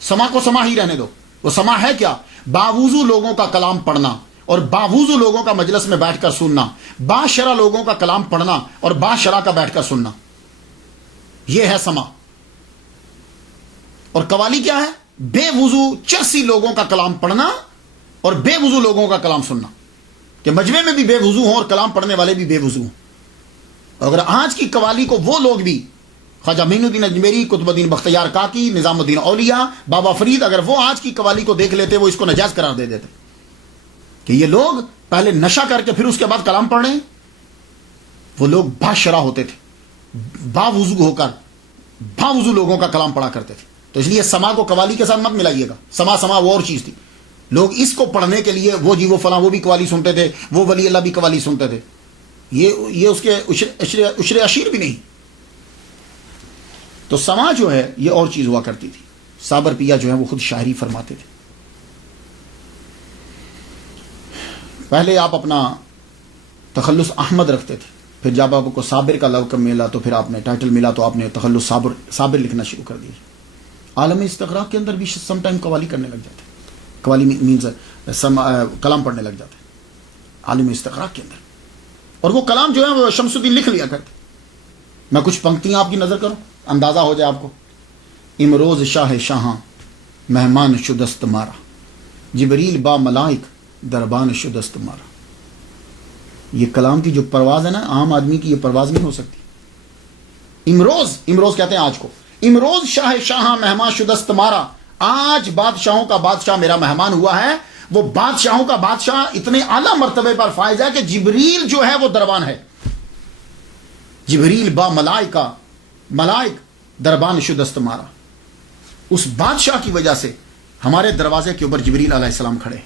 سما کو سما ہی رہنے دو. وہ سما ہے کیا؟ باوضو لوگوں کا کلام پڑھنا اور باوضو لوگوں کا مجلس میں بیٹھ کر سننا, باشرع لوگوں کا کلام پڑھنا اور باشرع کا بیٹھ کر سننا, یہ ہے سما. اور قوالی کیا ہے؟ بے وضو چرسی لوگوں کا کلام پڑھنا اور بے وضو لوگوں کا کلام سننا, کہ مجمع میں بھی بے وضو ہوں اور کلام پڑھنے والے بھی بے وضو ہوں. اگر آج کی قوالی کو وہ لوگ بھی, خواجہ معین الدین اجمیری, قطب الدین بختیار کاکی, نظام الدین اولیاء, بابا فرید, اگر وہ آج کی قوالی کو دیکھ لیتے وہ اس کو ناجائز قرار دے دیتے کہ یہ لوگ پہلے نشہ کر کے پھر اس کے بعد کلام پڑھ رہے ہیں. وہ لوگ باشرع ہوتے تھے, باوضو ہو کر باوضو لوگوں کا کلام پڑھا کرتے تھے. تو اس لیے سما کو قوالی کے ساتھ مت ملائیے گا. سما وہ اور چیز تھی. لوگ اس کو پڑھنے کے لیے وہ جی وہ فلاں وہ بھی قوالی سنتے تھے, وہ ولی اللہ بھی قوالی سنتے تھے. یہ اس کے عشر عشیر بھی نہیں. تو سما جو ہے یہ اور چیز ہوا کرتی تھی. صابر پیا جو ہے وہ خود شاعری فرماتے تھے. پہلے آپ اپنا تخلص احمد رکھتے تھے, پھر جب آپ کو صابر کا لقب ملا تو پھر آپ نے ٹائٹل ملا تو آپ نے تخلص صابر لکھنا شروع کر دیا. عالم استغراق کے اندر بھی سم ٹائم قوالی کرنے لگ جاتے, قوالی مینز کلام پڑھنے لگ جاتے عالم استغراق کے اندر. اور وہ کلام جو ہے وہ شمس الدین لکھ لیا کرتے. میں کچھ پنکتیاں آپ کی نظر کروں, اندازہ ہو جائے آپ کو. امروز شاہ شاہاں مہمان شدست مارا, جبریل با ملائک دربان شدست مارا. یہ کلام کی جو پرواز ہے نا, عام آدمی کی یہ پرواز نہیں ہو سکتی. امروز کہتے ہیں آج کو. امروز شاہ شاہاں مہمان شدست مارا, آج بادشاہوں کا بادشاہ میرا مہمان ہوا ہے. وہ بادشاہوں کا بادشاہ اتنے اعلیٰ مرتبے پر فائز ہے کہ جبریل جو ہے وہ دربان ہے. جبریل با ملائک دربان شدست مارا. اس بادشاہ کی وجہ سے ہمارے دروازے کے اوپر جبریل علیہ السلام کھڑے.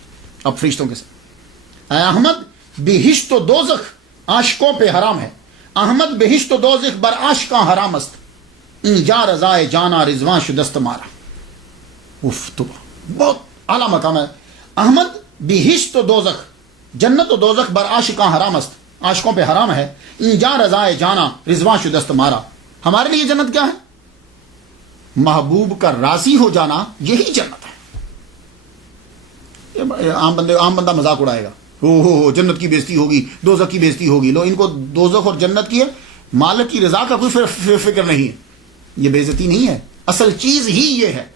اب فرشتوں کے ساتھ اے احمد بہشت و دوزخ عاشقوں پہ حرام ہے. احمد بہشت و دوزخ بر عاشقاں حرام است. اینجا رضائے جانا رضوان شدست مارا. تو بہت اعلیٰ مقام ہے. احمد بہشت و دوزخ جنت و دوزخ بر عاشقاں حرام است. عاشقوں پہ حرام ہے. اینجا رضائے جانا رضوان شدست مارا. ہمارے لیے جنت کیا ہے؟ محبوب کا راضی ہو جانا یہی جنت ہے. عام بندہ مذاق اڑائے گا. ہو جنت کی بےزتی ہوگی, دوزخ کی بےزتی ہوگی. لو ان کو دوزخ اور جنت کی ہے, مالک کی رضا کا کوئی فکر نہیں ہے. یہ بےزتی نہیں ہے, اصل چیز ہی یہ ہے.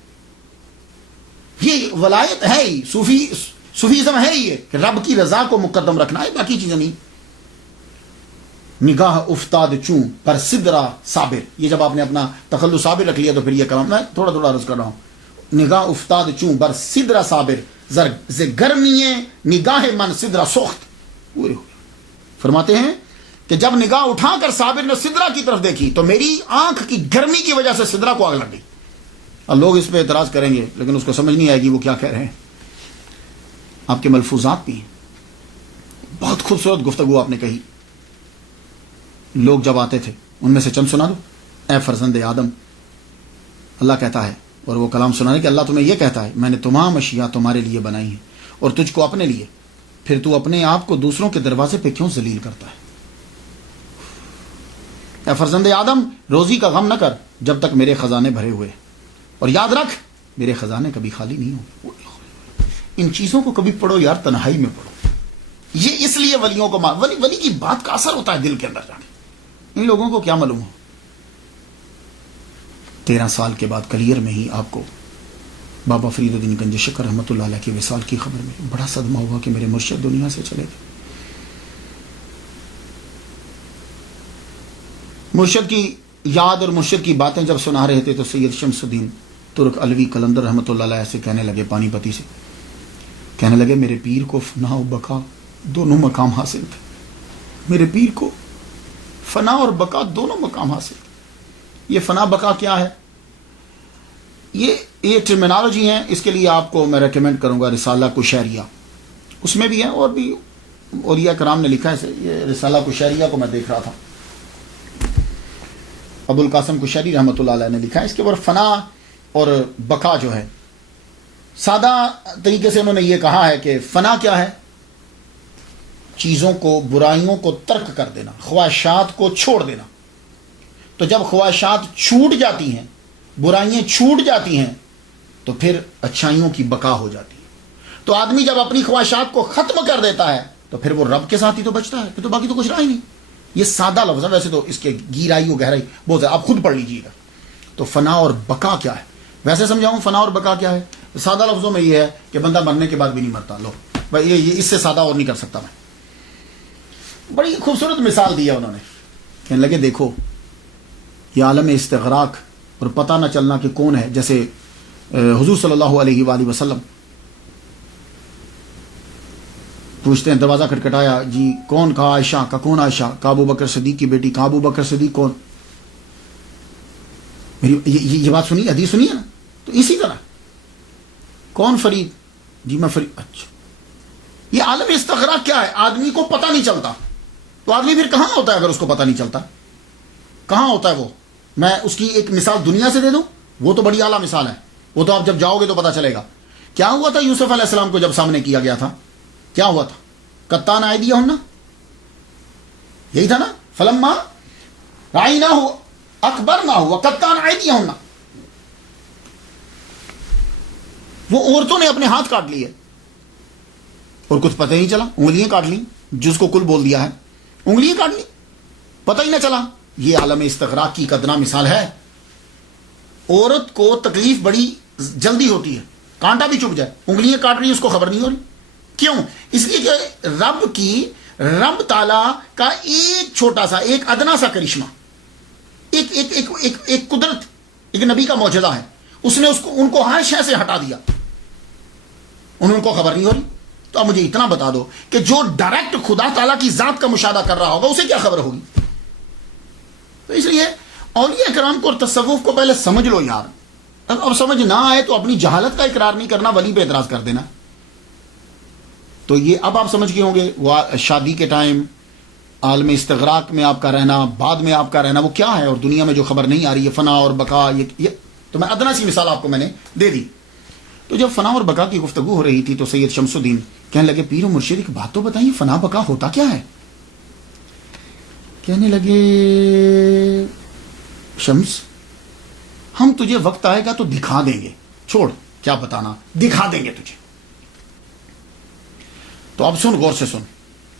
یہ ولایت ہے ہی, صوفیزم ہے ہی, یہ کہ رب کی رضا کو مقدم رکھنا ہے, باقی چیزیں نہیں. نگاہ افتاد چوں پر سدرا صابر. یہ جب آپ نے اپنا تخلص صابر رکھ لیا تو پھر یہ کلام میں تھوڑا عرض کر رہا ہوں. نگاہ افتاد چوں بر سدرا صابر ز گرمی نگاہ من سدرا سخت. فرماتے ہیں کہ جب نگاہ اٹھا کر صابر نے سدرا کی طرف دیکھی تو میری آنکھ کی گرمی کی وجہ سے سدرا کو آگ لگ گئی. اب لوگ اس پہ اعتراض کریں گے لیکن اس کو سمجھ نہیں آئے گی وہ کیا کہہ رہے ہیں. آپ کے ملفوظات بھی ہیں, بہت خوبصورت گفتگو آپ نے کہی. لوگ جب آتے تھے ان میں سے چند سنا دو. اے فرزند آدم, اللہ کہتا ہے, اور وہ کلام سنانے کہ اللہ تمہیں یہ کہتا ہے میں نے تمام اشیاء تمہارے لیے بنائی ہیں اور تجھ کو اپنے لیے, پھر تو اپنے آپ کو دوسروں کے دروازے پہ کیوں ذلیل کرتا ہے. اے فرزند آدم, روزی کا غم نہ کر جب تک میرے خزانے بھرے ہوئے, اور یاد رکھ میرے خزانے کبھی خالی نہیں ہوں. ان چیزوں کو کبھی پڑھو یار, تنہائی میں پڑھو. یہ اس لیے ولیوں کو ولی کی بات کا اثر ہوتا ہے دل کے اندر جا کے. ان لوگوں کو کیا معلوم ہو. 13 سال کے بعد کلیئر میں ہی آپ کو بابا فرید الدین گنج شکر رحمۃ اللہ علیہ کے وصال کی خبر میں بڑا صدمہ ہوا کہ میرے مرشد دنیا سے چلے گئے. مرشد کی یاد اور مرشد کی باتیں جب سنا رہے تھے تو سید شمس الدین ترک علوی قلندر رحمۃ اللہ علیہ سے کہنے لگے, پانی پتی سے کہنے لگے, میرے پیر کو فنا و بقا دونوں مقام حاصل تھے. میرے پیر کو فنا اور بقا دونوں مقام حاصل تھے. یہ فنا بقا کیا ہے, یہ ٹرمینالوجی ہیں. اس کے لیے آپ کو میں ریکمینڈ کروں گا رسالہ کشیریہ, اس میں بھی ہے اور بھی اولیاء کرام نے لکھا ہے. یہ رسالہ کشیریہ کو میں دیکھ رہا تھا, ابو القاسم کشیری رحمۃ اللہ علیہ نے لکھا ہے. اس کے اوپر فنا اور بقا جو ہے, سادہ طریقے سے انہوں نے یہ کہا ہے کہ فنا کیا ہے, چیزوں کو, برائیوں کو ترک کر دینا, خواہشات کو چھوڑ دینا. تو جب خواہشات چھوٹ جاتی ہیں, برائیاں چھوٹ جاتی ہیں, تو پھر اچھائیوں کی بقا ہو جاتی ہے. تو آدمی جب اپنی خواہشات کو ختم کر دیتا ہے تو پھر وہ رب کے ساتھ ہی تو بچتا ہے, پھر تو باقی تو کچھ رہا ہی نہیں. یہ سادہ لفظ ہے, ویسے تو اس کے گہرائی و گہرائی بہت ہے, آپ خود پڑھ لیجیے گا. تو فنا اور بقا کیا ہے, ویسے سمجھاؤں فنا اور بقا کیا ہے. سادہ لفظوں میں یہ ہے کہ بندہ مرنے کے بعد بھی نہیں مرتا. لو بھائی یہ اس سے سادہ اور نہیں کر سکتا میں. بڑی خوبصورت مثال دی ہے انہوں نے. کہنے لگے دیکھو یہ عالم استغراق اور پتہ نہ چلنا کہ کون ہے. جیسے حضور صلی اللہ علیہ وآلہ وسلم پوچھتے ہیں, دروازہ کھٹکھٹایا, جی کون؟ کہا عائشہ. کا کون عائشہ؟ کہا ابو بکر صدیق کی بیٹی. کہا ابو بکر صدیق کون؟ میری یہ بات سنی, حدیث سنی ہے نا. تو اسی طرح کون فرید؟ جی میں فرید. اچھا, یہ عالم استغراق کیا ہے, آدمی کو پتہ نہیں چلتا. تو آدمی پھر کہاں ہوتا ہے اگر اس کو پتہ نہیں چلتا؟ کہاں ہوتا ہے وہ؟ میں اس کی ایک مثال دنیا سے دے دوں, وہ تو بڑی اعلیٰ مثال ہے, وہ تو آپ جب جاؤ گے تو پتہ چلے گا. کیا ہوا تھا یوسف علیہ السلام کو جب سامنے کیا گیا تھا, کیا ہوا تھا؟ قطان ایدیہن, یہی تھا نا. فلما رأیناہ اکبرناہ وقطان ایدیہن, وہ عورتوں نے اپنے ہاتھ کاٹ لیے اور کچھ پتہ ہی نہیں چلا. انگلیاں کاٹ لی, جس کو کل بول دیا ہے, انگلیاں کاٹ لی, پتہ ہی نہ چلا. یہ عالم استغراق کی قدرہ مثال ہے. عورت کو تکلیف بڑی جلدی ہوتی ہے, کانٹا بھی چپ جائے, انگلیاں کاٹ رہی, اس کو خبر نہیں ہو رہی. کیوں؟ اس لیے کہ رب تعالیٰ کا ایک چھوٹا سا, ایک ادنا سا کرشمہ, ایک قدرت, ایک نبی کا معجزہ ہے. اس نے ان کو ہر شے سے ہٹا دیا, ان کو خبر نہیں ہو رہی. تو اب مجھے اتنا بتا دو کہ جو ڈائریکٹ خدا تعالیٰ کی ذات کا مشاہدہ کر رہا ہوگا اسے کیا خبر ہوگی؟ تو اس لیے اولیاء کرام کو اور تصوف کو پہلے سمجھ لو یار. اب سمجھ نہ آئے تو اپنی جہالت کا اقرار نہیں کرنا, ولی پہ اعتراض کر دینا. تو یہ اب آپ سمجھ گئے ہوں گے وہ شادی کے ٹائم عالم استغراق میں آپ کا رہنا, بعد میں آپ کا رہنا وہ کیا ہے, اور دنیا میں جو خبر نہیں آ رہی ہے فنا اور بقا. یہ تو میں ادنا سی مثال آپ کو میں نے دے دی. تو جب فنا اور بقا کی گفتگو ہو رہی تھی تو سید شمس الدین کہنے لگے پیر و مرشد ایک بات تو بتائیے, فنا بقا ہوتا کیا ہے؟ کہنے لگے شمس ہم تجھے وقت آئے گا تو دکھا دیں گے, چھوڑ کیا بتانا, دکھا دیں گے تجھے. تو اب سن, غور سے سن.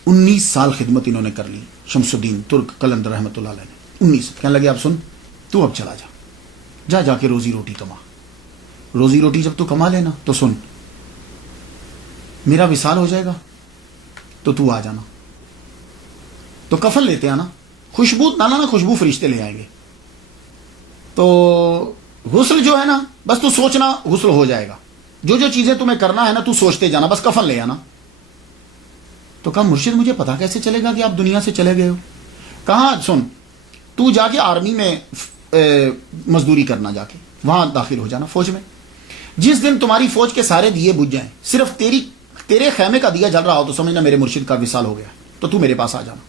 19 سال خدمت انہوں نے کر لی شمس الدین ترک قلندر رحمۃ اللہ علیہ نے. 19. کہنے لگے اب سن, تو اب چلا جا کے روزی روٹی کما. روزی روٹی جب تو کما لینا تو سن, میرا وصال ہو جائے گا تو آ جانا. تو کفن لیتے آنا, خوشبو نہ لانا, خوشبو فرشتے لے آئیں گے. تو غسل جو ہے نا, بس تو سوچنا غسل ہو جائے گا. جو چیزیں تمہیں کرنا ہے نا تو سوچتے جانا, بس کفن لے آنا. تو کہا مرشد مجھے پتا کیسے چلے گا کہ آپ دنیا سے چلے گئے ہو؟ کہاں سن, تو جا کے آرمی میں مزدوری کرنا, جا کے وہاں داخل ہو جانا فوج میں. جس دن تمہاری فوج کے سارے دیے بجھ جائیں, صرف تیرے خیمے کا دیا جل رہا ہو تو سمجھنا میرے مرشد کا وصال ہو گیا, تو میرے پاس آ جانا,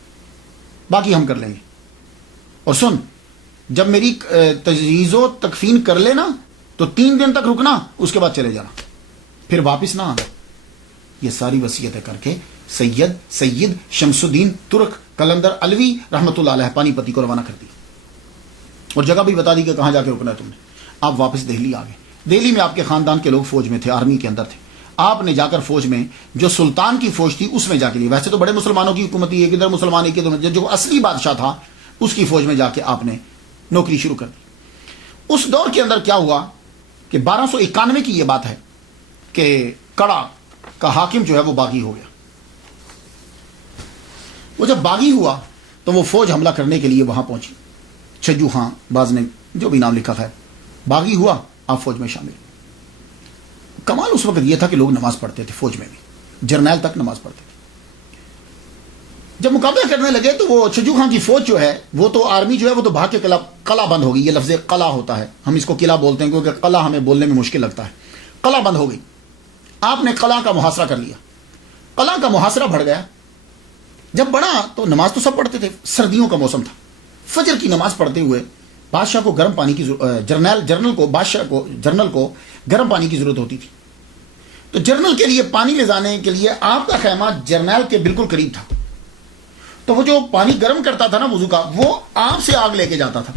باقی ہم کر لیں گے. اور سن, جب میری تجہیز و تکفین کر لینا تو 3 دن تک رکنا, اس کے بعد چلے جانا, پھر واپس نہ آنا. یہ ساری وصیتیں کر کے سید شمس الدین ترک قلندر علوی رحمۃ اللہ علیہ پانی پتی کو روانہ کر دی, اور جگہ بھی بتا دی کہ کہاں جا کے رکنا ہے تم نے. آپ واپس دہلی آ گئے. دہلی میں آپ کے خاندان کے لوگ فوج میں تھے, آرمی کے اندر تھے. آپ نے جا کر فوج میں جو سلطان کی فوج تھی اس میں جا کے لی. ویسے تو بڑے مسلمانوں کی حکومت تھی, ایک ادھر مسلمان ایک ادھر, جو اصلی بادشاہ تھا اس کی فوج میں جا کے آپ نے نوکری شروع کر دی. اس دور کے اندر کیا ہوا کہ 1291 کی یہ بات ہے کہ کڑا کا حاکم جو ہے وہ باغی ہو گیا. وہ جب باغی ہوا تو وہ فوج حملہ کرنے کے لیے وہاں پہنچی. چھجو خان باز نے جو بھی نام لکھا ہے, باغی ہوا, آپ فوج میں شامل. کمال اس وقت یہ تھا کہ لوگ نماز پڑھتے تھے فوج میں بھی, جرنیل تک نماز پڑھتے تھے. جب مقابلہ کرنے لگے تو وہ چھجو خان کی فوج جو ہے وہ تو آرمی جو ہے وہ تو بھاگ کے قلعہ بند ہو گئی. یہ لفظ قلعہ ہوتا ہے, ہم اس کو قلعہ بولتے ہیں کیونکہ قلعہ ہمیں بولنے میں مشکل لگتا ہے. قلعہ بند ہو گئی. آپ نے قلعہ کا محاصرہ کر لیا. قلعہ کا محاصرہ بڑھ گیا. جب بڑھا تو نماز تو سب پڑھتے تھے, سردیوں کا موسم تھا. فجر کی نماز پڑھتے ہوئے بادشاہ کو گرم پانی کی جرنل کو گرم پانی کی ضرورت ہوتی تھی. تو جرنل کے لیے پانی لے جانے کے لیے آپ کا خیمہ جرنیل کے بالکل قریب تھا. تو وہ جو پانی گرم کرتا تھا نا وضو کا, وہ آپ سے آگ لے کے جاتا تھا.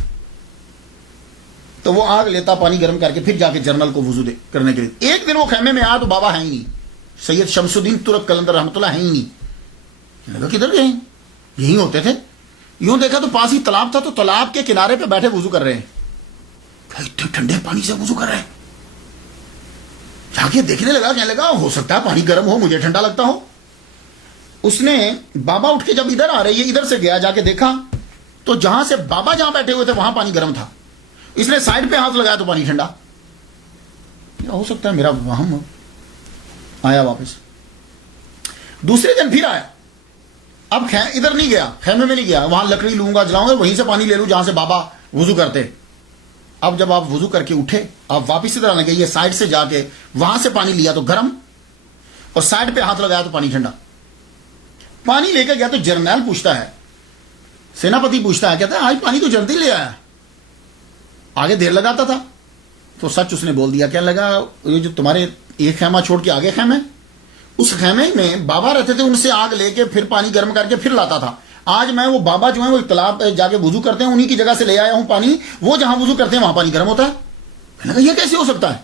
تو وہ آگ لیتا, پانی گرم کر کے پھر جا کے جرنل کو وضو کرنے کے لیے. ایک دن وہ خیمے میں آیا تو بابا ہے ہی نہیں, سید شمس الدین ترک قلندر رحمۃ اللہ ہے ہی نہیں. لگا کدھر گئے, یہی ہوتے تھے. یوں دیکھا تو پاس ہی تالاب تھا, تو تالاب کے کنارے پہ بیٹھے وضو کر رہے ہیں. اتنے ٹھنڈے پانی سے وضو کر رہے ہیں. جا کے دیکھنے لگا, کہنے لگا ہو سکتا ہے پانی گرم ہو, مجھے ٹھنڈا لگتا ہو. اس نے بابا اٹھ کے جب ادھر آ رہے, یہ ادھر سے گیا, جا کے دیکھا تو جہاں سے بابا جہاں بیٹھے ہوئے تھے وہاں پانی گرم تھا. اس نے سائڈ پہ ہاتھ لگایا تو پانی ٹھنڈا. ہو سکتا ہے میرا وہم. آیا واپس. دوسرے دن پھر آیا. اب ادھر نہیں گیا, خیمے میں نہیں گیا, وہاں لکڑی لوں گا جلاؤں گا, وہیں سے پانی لے لوں جہاں سے بابا وضو کرتے. اب جب آپ وضو کر کے اٹھے, آپ واپس ادھر آنے گئے, یہ سائڈ سے جا کے وہاں سے پانی لیا تو گرم, اور سائڈ پہ ہاتھ لگایا تو پانی ٹھنڈا. پانی لے کے گیا تو جرنیل پوچھتا ہے, سیناپتی پوچھتا ہے, کہتا ہے آج پانی تو جلدی لے آیا, آگے دیر لگاتا تھا. تو سچ اس نے بول دیا. کہنے لگا یہ جو تمہارے ایک خیمہ چھوڑ کے آگے خیمہ, اس خیمے میں بابا رہتے تھے, ان سے آگ لے کے پھر پانی گرم کر کے پھر لاتا تھا. آج میں وہ بابا جو ہیں وہ تالاب جا کے وضو کرتے ہیں, انہی کی جگہ سے لے آیا ہوں پانی. وہ جہاں وضو کرتے ہیں وہاں پانی گرم ہوتا ہے. میں نے کہا یہ کیسے ہو سکتا ہے.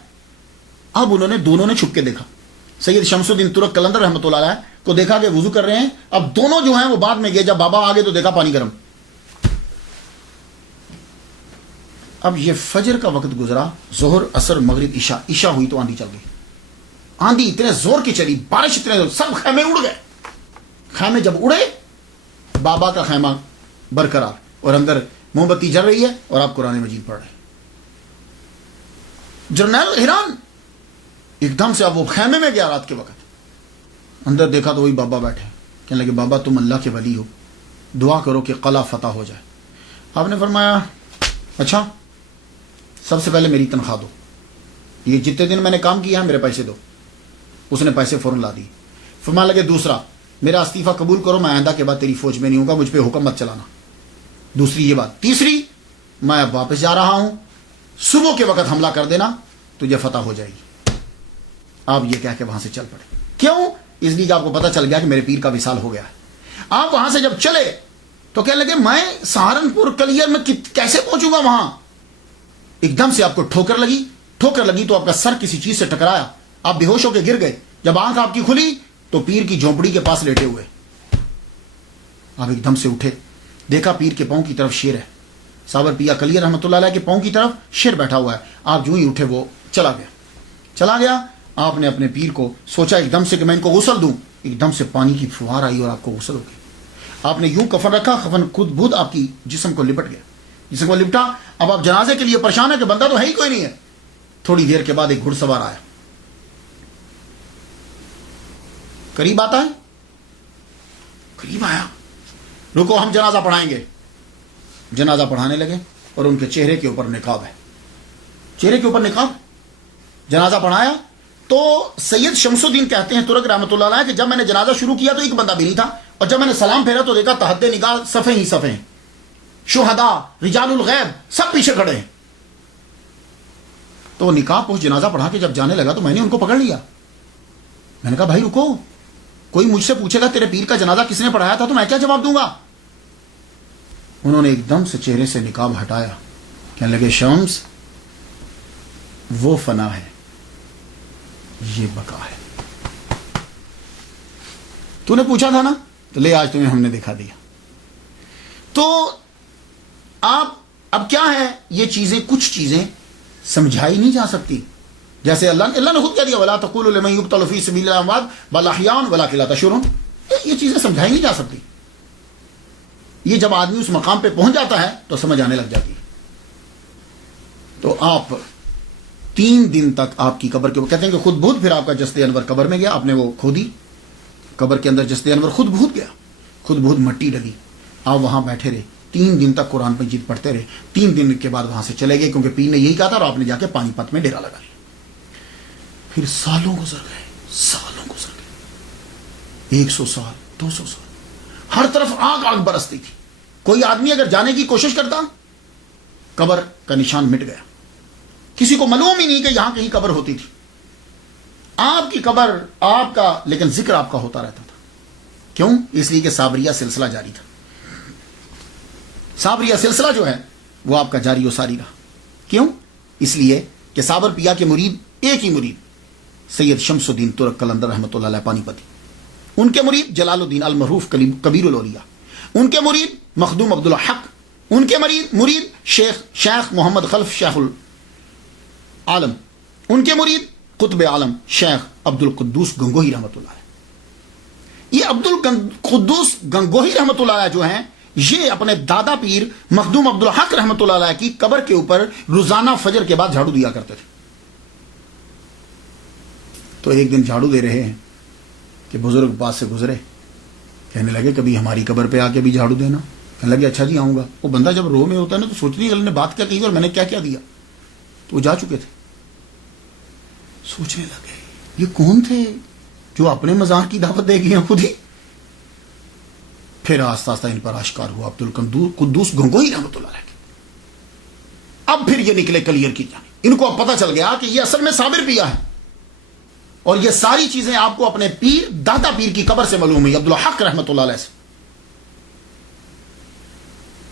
اب دونوں نے چھپ کے دیکھا. سید شمس الدین ترک قلندر رحمۃ اللہ علیہ کو دیکھا کہ وضو کر رہے ہیں. اب دونوں جو ہیں وہ بعد میں گئے, جب بابا آگے تو دیکھا پانی گرم. اب یہ فجر کا وقت گزرا, ظہر عصر مغرب عشاء ہوئی تو آندھی چل گئی. آندھی اتنے زور کی چلی, بارش اتنے زور, سب خیمے اڑ گئے. خیمے جب اڑے, بابا کا خیمہ برقرار, اور اندر موم بتی جل رہی ہے, اور آپ قرآن مجید پڑھ رہے ہیں. جرنیل حیران, ایک دم سے اب وہ خیمے میں گیا رات کے وقت. اندر دیکھا تو وہی بابا بیٹھے، کہنے لگے بابا تم اللہ کے ولی ہو، دعا کرو کہ قلعہ فتح ہو جائے۔ آپ نے فرمایا اچھا سب سے پہلے میری تنخواہ دو، یہ جتنے دن میں نے کام کیا ہے میرے پیسے دو۔ اس نے پیسے فوراً لا دی۔ فرمانے لگے دوسرا میرا استعفیٰ قبول کرو، میں آئندہ کے بعد تیری فوج میں نہیں ہوں گا، مجھ پہ حکم مت چلانا۔ دوسری یہ بات۔ تیسری میں اب واپس جا رہا ہوں، صبح کے وقت حملہ کر دینا، تجھے فتح ہو جائے گی۔ آپ یہ کہہ کے وہاں سے چل پڑے۔ کیوں؟ اس لیے کہ آپ کو پتہ چل گیا کہ میرے پیر کا وصال ہو گیا ہے۔ آپ وہاں سے جب چلے تو کہنے لگے میں سہارنپور کلیئر میں کیسے پہنچوں گا وہاں؟ ایک دم سے آپ کو ٹھوکر لگی تو آپ کا سر کسی چیز سے ٹکرایا، آپ بے ہوش ہو کے گر گئے۔ جب آنکھ آپ کی کھلی تو پیر کی جھونپڑی کے پاس لیٹے ہوئے۔ آپ ایک دم سے اٹھے، دیکھا پیر کے پاؤں کی طرف شیر ہے، صابر پیا کلیئر رحمۃ اللہ علیہ کے پاؤں کی طرف شیر بیٹھا ہوا ہے۔ آپ جو ہی اٹھے وہ چلا گیا۔ آپ نے اپنے پیر کو سوچا ایک دم سے کہ میں ان کو غسل دوں، ایک دم سے پانی کی فوار آئی اور آپ کو غسل ہو گئی۔ آپ نے یوں کفن رکھا، کفن خود بخود آپ کی جسم کو لپٹ گیا، جسم کو لپٹا۔ اب آپ جنازے کے لیے پریشان ہے کہ بندہ تو ہے ہی کوئی نہیں ہے۔ تھوڑی دیر کے بعد ایک گھڑ سوار آیا، قریب آتا ہے، قریب آیا، رکو ہم جنازہ پڑھائیں گے۔ جنازہ پڑھانے لگے اور ان کے چہرے کے اوپر نقاب ہے، چہرے کے اوپر نقاب۔ جنازہ پڑھایا تو سید شمس الدین کہتے ہیں ترک رحمۃ اللہ علیہ کہ جب میں نے جنازہ شروع کیا تو ایک بندہ بھی نہیں تھا، اور جب میں نے سلام پھیرا تو دیکھا تحت نگاہ صفیں ہی صفیں، شہداء رجال الغیب سب پیچھے کھڑے ہیں۔ تو نکاح پوچھ جنازہ پڑھا کے جب جانے لگا تو میں نے ان کو پکڑ لیا۔ میں نے کہا بھائی رکو، کوئی مجھ سے پوچھے گا تیرے پیر کا جنازہ کس نے پڑھایا تھا تو میں کیا جواب دوں گا؟ انہوں نے ایک دم سے چہرے سے نقاب ہٹایا، کہنے لگے شمس وہ فنا ہے، یہ بقا ہے۔ تو نے پوچھا تھا نا، تو لے آج تمہیں ہم نے دکھا دیا۔ تو آپ اب کیا ہے، یہ چیزیں کچھ چیزیں سمجھائی نہیں جا سکتی، جیسے اللہ نے خود کہہ دیا وَلَا تَقُولُوا لِمَن يُقْتَلُ فِي سَبِيلِ اللَّهِ أَمْوَاتٌ بَلْ أَحْيَاءٌ وَلَٰكِن لَا تَشْعُرُونَ۔ یہ چیزیں سمجھائی نہیں جا سکتی۔ یہ جب آدمی اس مقام پہ پہنچ جاتا ہے تو سمجھ آنے لگ جاتی ہے۔ تو آپ 3 دن تک آپ کی قبر کے، وہ کہتے ہیں کہ خود بہت، پھر آپ کا جسد انور قبر میں گیا، آپ نے وہ کھودی، قبر کے اندر جسد انور خود بہت گیا، خود بہت مٹی ڈلی۔ آپ وہاں بیٹھے رہے 3 دن تک، قرآن مجید پڑھتے رہے۔ 3 دن کے بعد وہاں سے چلے گئے کیونکہ پیر نے یہی کہا تھا، اور آپ نے جا کے پانی پت میں ڈیرا لگا لیا۔ پھر سالوں گزر گئے، 100 سال 200 سال، ہر طرف آگ برستی تھی۔ کوئی آدمی اگر جانے کی کوشش کرتا، قبر کا نشان مٹ گیا، کسی کو معلوم ہی نہیں کہ یہاں کہیں قبر ہوتی تھی۔ آپ کی قبر آپ کا، لیکن ذکر آپ کا ہوتا رہتا تھا۔ کیوں؟ اس لیے کہ صابریہ سلسلہ جاری تھا۔ صابریہ سلسلہ جو ہے وہ آپ کا جاری و ساری رہا۔ کیوں؟ اس لیے کہ صابر پیا کے مرید، ایک ہی مرید سید شمس الدین ترک قلندر رحمۃ اللہ علیہ پانی پتی، ان کے مرید جلال الدین المعروف کبیر الاولیاء، ان کے مرید مخدوم عبد الحق، ان کے مرید شیخ محمد خلف شیخ العالم، ان کے مرید قطب عالم شیخ عبد القدوس گنگوہی رحمۃ اللہ علیہ۔ یہ عبد القدوس گنگوہی رحمۃ اللہ علیہ جو ہیں، یہ اپنے دادا پیر مخدوم عبد الحق رحمۃ اللہ علیہ کی قبر کے اوپر روزانہ فجر کے بعد جھاڑو دیا کرتے تھے۔ تو ایک دن جھاڑو دے رہے ہیں کہ بزرگ پاس سے گزرے، کہنے لگے کبھی ہماری قبر پہ آ کے بھی جھاڑو دینا۔ کہنے لگے اچھا جی آؤں گا۔ وہ بندہ جب رو میں ہوتا ہے نا تو سوچتی ہے نے بات کیا کہی اور میں نے کیا کیا دیا۔ تو وہ جا چکے تھے، سوچنے لگے یہ کون تھے جو اپنے مزار کی دعوت دے گئے ہیں خود ہی۔ پھر آہستہ آہستہ ان پر آشکار ہوا عبد القدوس گنگوہی رحمۃ اللہ علیہ۔ اب پھر یہ نکلے کلیئر کی جانب، ان کو اب پتہ چل گیا کہ یہ اصل میں صابر پیا ہے، اور یہ ساری چیزیں آپ کو اپنے پیر دادا پیر کی قبر سے معلوم ہوئی، عبد الحق رحمۃ اللہ علیہ سے۔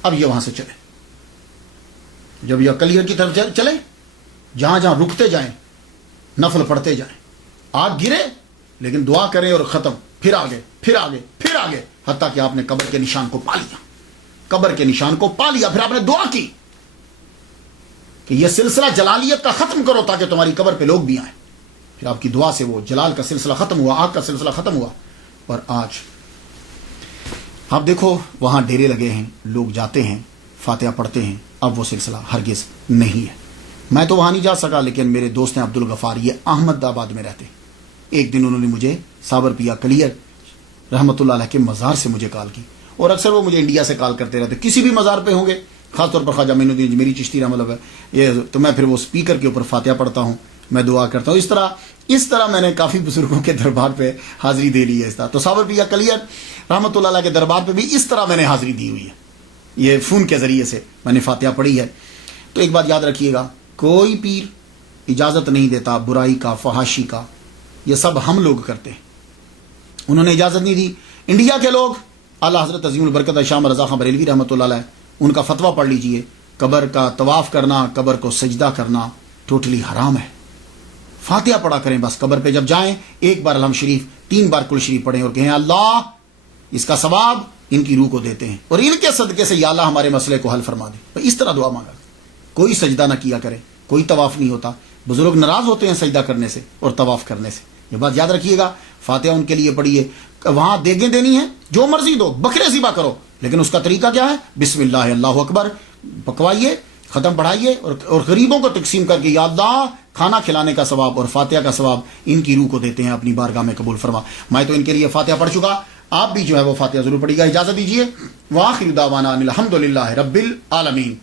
اب یہ وہاں سے چلے، جب یہ کلیئر کی طرف چلے، جہاں جہاں رکتے جائیں نفل پڑھتے جائیں، آگ گرے لیکن دعا کریں اور ختم، پھر آگے پھر آگے پھر آگے، حتیٰ کہ آپ نے قبر کے نشان کو پا لیا، قبر کے نشان کو پا لیا۔ پھر آپ نے دعا کی کہ یہ سلسلہ جلالیت کا ختم کرو تاکہ تمہاری قبر پہ لوگ بھی آئیں۔ پھر آپ کی دعا سے وہ جلال کا سلسلہ ختم ہوا، آگ کا سلسلہ ختم ہوا، اور آج آپ دیکھو وہاں ڈیرے لگے ہیں، لوگ جاتے ہیں، فاتحہ پڑھتے ہیں۔ اب وہ سلسلہ ہرگز نہیں ہے۔ میں تو وہاں نہیں جا سکا، لیکن میرے دوست ہیں عبد الغفار، یہ احمد آباد میں رہتے ہیں، ایک دن انہوں نے مجھے صابر پیا کلیئر رحمۃ اللہ علیہ کے مزار سے مجھے کال کی، اور اکثر وہ مجھے انڈیا سے کال کرتے رہتے، کسی بھی مزار پہ ہوں گے، خاص طور پر خواجہ معین الدین اجمیری چشتی رحمۃ اللہ علیہ، یہ تو میں پھر وہ اسپیکر کے اوپر فاتحہ پڑھتا ہوں، میں دعا کرتا ہوں۔ اس طرح میں نے کافی بزرگوں کے دربار پہ حاضری دے لی ہے اس طرح۔ تو صابر پیا کلیئر رحمۃ اللہ علیہ کے دربار پہ بھی اس طرح میں نے حاضری دی ہوئی ہے، یہ فون کے ذریعے سے میں نے فاتحہ پڑھی ہے۔ تو ایک بات یاد رکھیے گا، کوئی پیر اجازت نہیں دیتا برائی کا، فحاشی کا، یہ سب ہم لوگ کرتے ہیں، انہوں نے اجازت نہیں دی۔ انڈیا کے لوگ، اعلیٰ حضرت عظیم البرکت شاہ رضا خان بریلوی رحمۃ اللہ علیہ، ان کا فتویٰ پڑھ لیجئے، قبر کا طواف کرنا، قبر کو سجدہ کرنا ٹوٹلی حرام ہے۔ فاتحہ پڑھا کریں بس، قبر پہ جب جائیں ایک بار الحمد شریف، 3 بار کل شریف پڑھیں اور کہیں اللہ اس کا ثواب ان کی روح کو دیتے ہیں، اور ان کے صدقے سے یا اللہ ہمارے مسئلے کو حل فرما دے۔ اس طرح دعا مانگا، کوئی سجدہ نہ کیا کرے، کوئی طواف نہیں ہوتا، بزرگ ناراض ہوتے ہیں سجدہ کرنے سے اور طواف کرنے سے، یہ بات یاد رکھیے گا۔ فاتحہ ان کے لیے پڑھیے، وہاں دیگیں دینی ہے جو مرضی دو، بکرے ذبح کرو، لیکن اس کا طریقہ کیا ہے؟ بسم اللہ اللہ اکبر پکوائیے، ختم پڑھائیے، اور غریبوں کو تقسیم کر کے یا اللہ کھانا کھلانے کا ثواب اور فاتحہ کا ثواب ان کی روح کو دیتے ہیں، اپنی بارگاہ میں قبول فرما۔ میں تو ان کے لیے فاتحہ پڑھ چکا، آپ بھی جو ہے وہ فاتحہ ضرور پڑھیے گا۔ اجازت دیجیے، وآخر دعوانا ان الحمد للہ رب العالمین۔